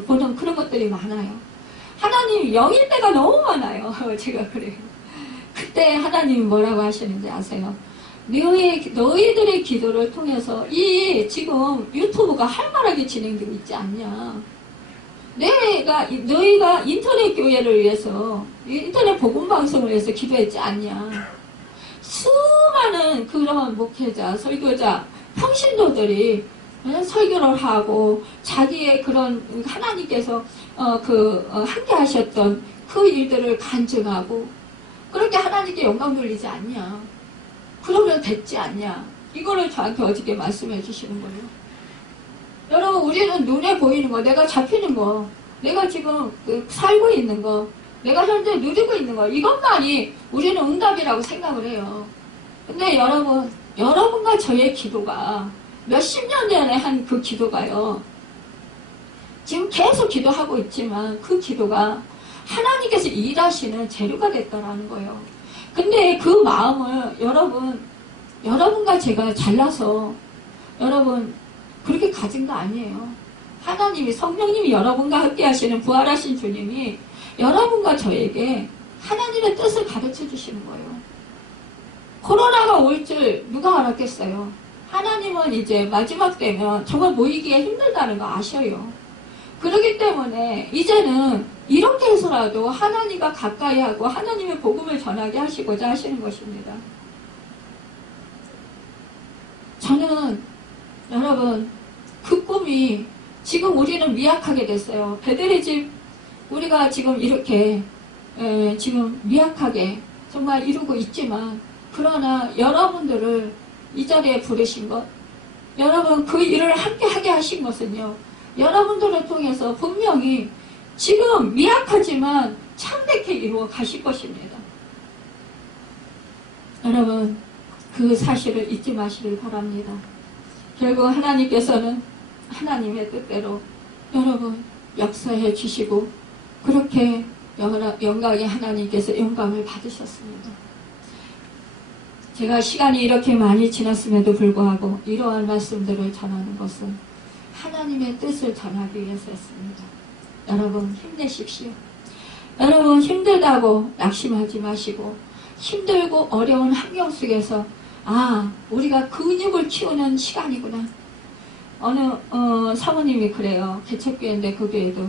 보는 그런 것들이 많아요. 하나님 영일 때가 너무 많아요. 제가 그래요. 그때 하나님이 뭐라고 하시는지 아세요? 너희들의 기도를 통해서 지금 유튜브가 활발하게 진행되고 있지 않냐. 너희가 인터넷 교회를 위해서, 인터넷 복음방송을 위해서 기도했지 않냐. 수많은 그런 목회자, 설교자, 평신도들이 설교를 하고 자기의 그런 하나님께서 함께 하셨던 그 일들을 간증하고 그렇게 하나님께 영광 돌리지 않냐. 그러면 됐지 않냐. 이거를 저한테 어저께 말씀해 주시는 거예요. 여러분, 우리는 눈에 보이는 거, 내가 잡히는 거, 내가 지금 살고 있는 거, 내가 현재 누리고 있는 거, 이것만이 우리는 응답이라고 생각을 해요. 근데 여러분과 저의 기도가 몇십 년 전에 한 그 기도가요, 지금 계속 기도하고 있지만 그 기도가 하나님께서 일하시는 재료가 됐다라는 거예요. 근데 그 마음을 여러분과 제가 잘나서 여러분 그렇게 가진 거 아니에요. 하나님이, 성령님이 여러분과 함께 하시는 부활하신 주님이 여러분과 저에게 하나님의 뜻을 가르쳐 주시는 거예요. 코로나가 올 줄 누가 알았겠어요. 하나님은 이제 마지막 되면 정말 모이기가 힘들다는 거 아셔요. 그렇기 때문에 이제는 이렇게 해서라도 하나님과 가까이 하고 하나님의 복음을 전하게 하시고자 하시는 것입니다. 저는 여러분, 그 꿈이, 지금 우리는 미약하게 됐어요. 베델의 집, 우리가 지금 이렇게 지금 미약하게 정말 이루고 있지만, 그러나 여러분들을 이 자리에 부르신 것, 여러분 그 일을 함께 하게 하신 것은요, 여러분들을 통해서 분명히 지금 미약하지만 참되게 이루어 가실 것입니다. 여러분, 그 사실을 잊지 마시길 바랍니다. 결국 하나님께서는 하나님의 뜻대로 여러분 역사해 주시고, 그렇게 영광의 하나님께서 영광을 받으셨습니다. 제가 시간이 이렇게 많이 지났음에도 불구하고 이러한 말씀들을 전하는 것은, 하나님의 뜻을 전하기 위해서였습니다. 여러분 힘내십시오. 여러분 힘들다고 낙심하지 마시고 힘들고 어려운 환경 속에서 우리가 근육을 키우는 시간이구나. 어느 사모님이 그래요. 개척교회인데 그 교회도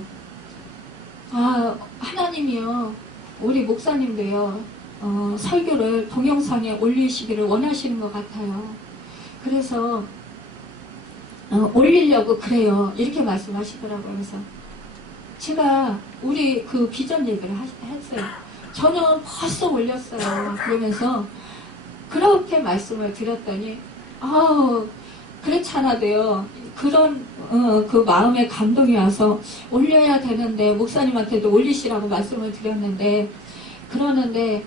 하나님이요 우리 목사님도요 설교를 동영상에 올리시기를 원하시는 것 같아요. 그래서 올리려고 그래요. 이렇게 말씀하시더라고요. 그래서 제가 우리 그 비전 얘기를 했어요. 저는 벌써 올렸어요. 그러면서 그렇게 말씀을 드렸더니 그렇잖아도요. 그런 그 마음에 감동이 와서 올려야 되는데 목사님한테도 올리시라고 말씀을 드렸는데 그러는데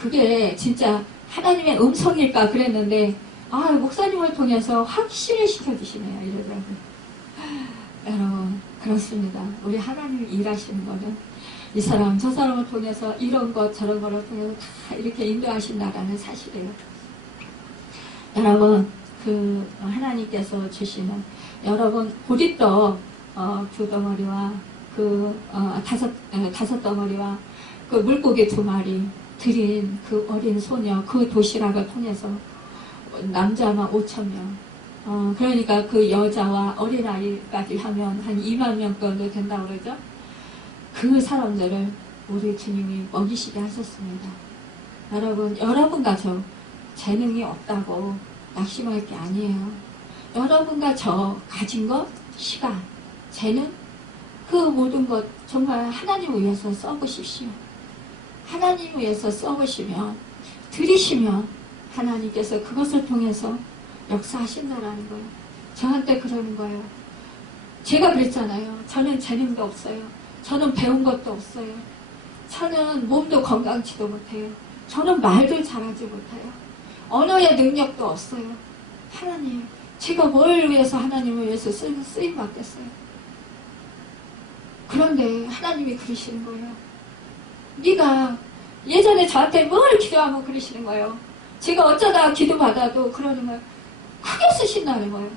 그게 진짜 하나님의 음성일까 그랬는데 목사님을 통해서 확신을 시켜주시네요. 이러더라고요. 여러분 그렇습니다. 우리 하나님이 일하시는 거는 이 사람 저 사람을 통해서 이런 것 저런 거를 통해서 다 이렇게 인도하신다라는 사실이에요. 여러분 그 하나님께서 주시는 여러분 보리떡 2덩어리와 그 5덩어리와 그 물고기 2마리 드린 그 어린 소녀 그 도시락을 통해서 남자만 5,000명 그러니까 그 여자와 어린아이까지 하면 한 2만 명 정도 된다고 그러죠. 그 사람들을 우리 주님이 먹이시게 하셨습니다. 여러분과 저 재능이 없다고 낙심할 게 아니에요. 여러분과 저 가진 것, 시간, 재능, 그 모든 것 정말 하나님을 위해서 써보십시오. 하나님을 위해서 써보시면, 드리시면 하나님께서 그것을 통해서 역사하신다라는 거예요. 저한테 그러는 거예요. 제가 그랬잖아요. 저는 재능도 없어요. 저는 배운 것도 없어요. 저는 몸도 건강치도 못해요. 저는 말도 잘하지 못해요. 언어의 능력도 없어요. 하나님, 제가 뭘 위해서 하나님을 위해서 쓰임 받겠어요. 그런데 하나님이 그러시는 거예요. 네가 예전에 저한테 뭘 기도하면 그러시는 거예요. 제가 어쩌다 기도받아도 그러는 거예요. 크게 쓰신다는 거예요.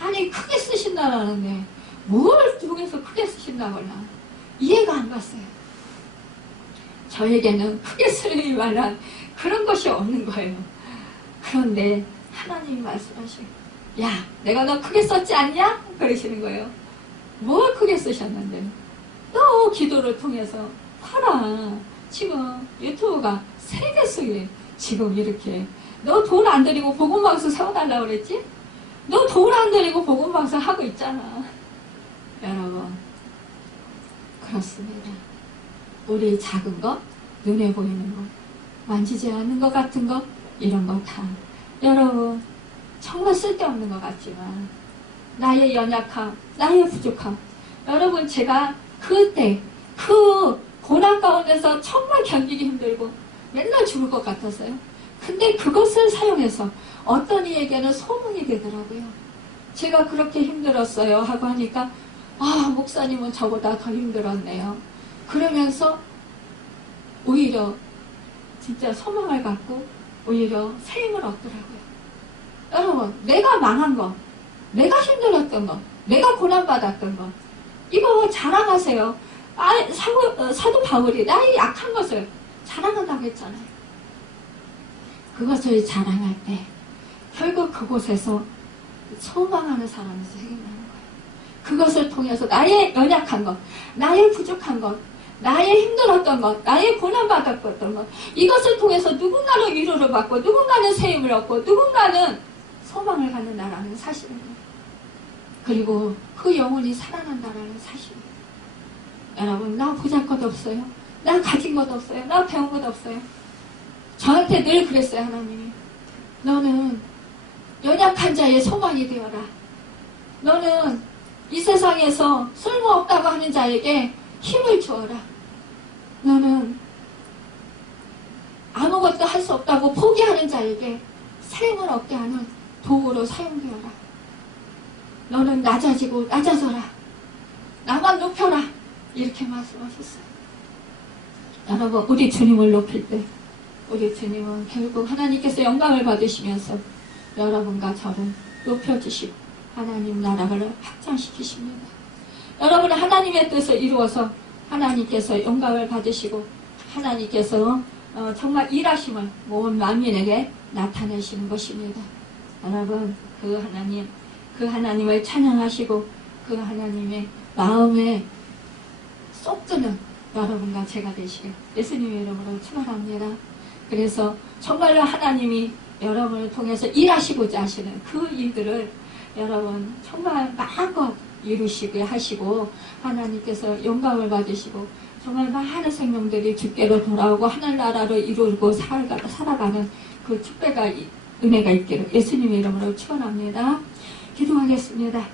아니 크게 쓰신다라는데 뭘 통해서 크게 쓰신다거나 이해가 안 갔어요. 저에게는 크게 쓸 만한 그런 것이 없는 거예요. 그런데 하나님이 말씀하시고 야 내가 너 크게 썼지 않냐? 그러시는 거예요. 뭘 크게 쓰셨는데 너 기도를 통해서 봐라. 지금 유튜브가 세계속에 지금 이렇게 너 돈 안 들이고 복음방송 세워달라고 그랬지? 너 돈 안 들이고 복음방송 하고 있잖아. 여러분 그렇습니다. 우리 작은 것, 눈에 보이는 것, 만지지 않는 것 같은 것 이런 거 다 여러분 정말 쓸데없는 것 같지만 나의 연약함, 나의 부족함 여러분 제가 그때 그 고난 가운데서 정말 견디기 힘들고 맨날 죽을 것 같았어요. 근데 그것을 사용해서 어떤 이에게는 소문이 되더라고요. 제가 그렇게 힘들었어요 하고 하니까 목사님은 저보다 더 힘들었네요. 그러면서 오히려 진짜 소망을 갖고 오히려 새 힘을 얻더라고요. 여러분 내가 망한 거, 내가 힘들었던 거, 내가 고난받았던 거 이거 자랑하세요. 사도 바울이 나의 약한 것을 자랑한다고 했잖아요. 그것을 자랑할 때 결국 그곳에서 소망하는 사람이 생겨나는 거예요. 그것을 통해서 나의 연약한 것, 나의 부족한 것, 나의 힘들었던 것, 나의 고난받았던 것 이것을 통해서 누군가는 위로를 받고 누군가는 새 힘을 얻고 누군가는 소망을 갖는다라는 사실입니다. 그리고 그 영혼이 살아난다라는 사실. 여러분 나 보잘것 없어요. 나 가진 것 없어요. 나 배운 것 없어요. 저한테 늘 그랬어요. 하나님이 너는 연약한 자의 소망이 되어라. 너는 이 세상에서 쓸모없다고 하는 자에게 힘을 주어라. 너는 아무것도 할 수 없다고 포기하는 자에게 새 힘을 얻게 하는 도구로 사용되어라. 너는 낮아져라. 나만 높여라. 이렇게 말씀하셨어요. 여러분 우리 주님을 높일 때 우리 주님은 결국 하나님께서 영광을 받으시면서 여러분과 저를 높여주시고 하나님 나라를 확장시키십니다. 여러분 하나님의 뜻을 이루어서 하나님께서 영광을 받으시고 하나님께서 정말 일하심을 온 만민에게 나타내시는 것입니다. 여러분 그 하나님을 찬양하시고 그 하나님의 마음에 쏙 드는 여러분과 제가 되시길 예수님의 이름으로 축원합니다. 그래서 정말로 하나님이 여러분을 통해서 일하시고자 하시는 그 일들을 여러분 정말 마음껏 이루시게 하시고 하나님께서 영광을 받으시고 정말 많은 생명들이 주께로 돌아오고 하늘나라를 이루고 살아가는 그 축배가 은혜가 있기를 예수님의 이름으로 축원합니다. 기도하겠습니다.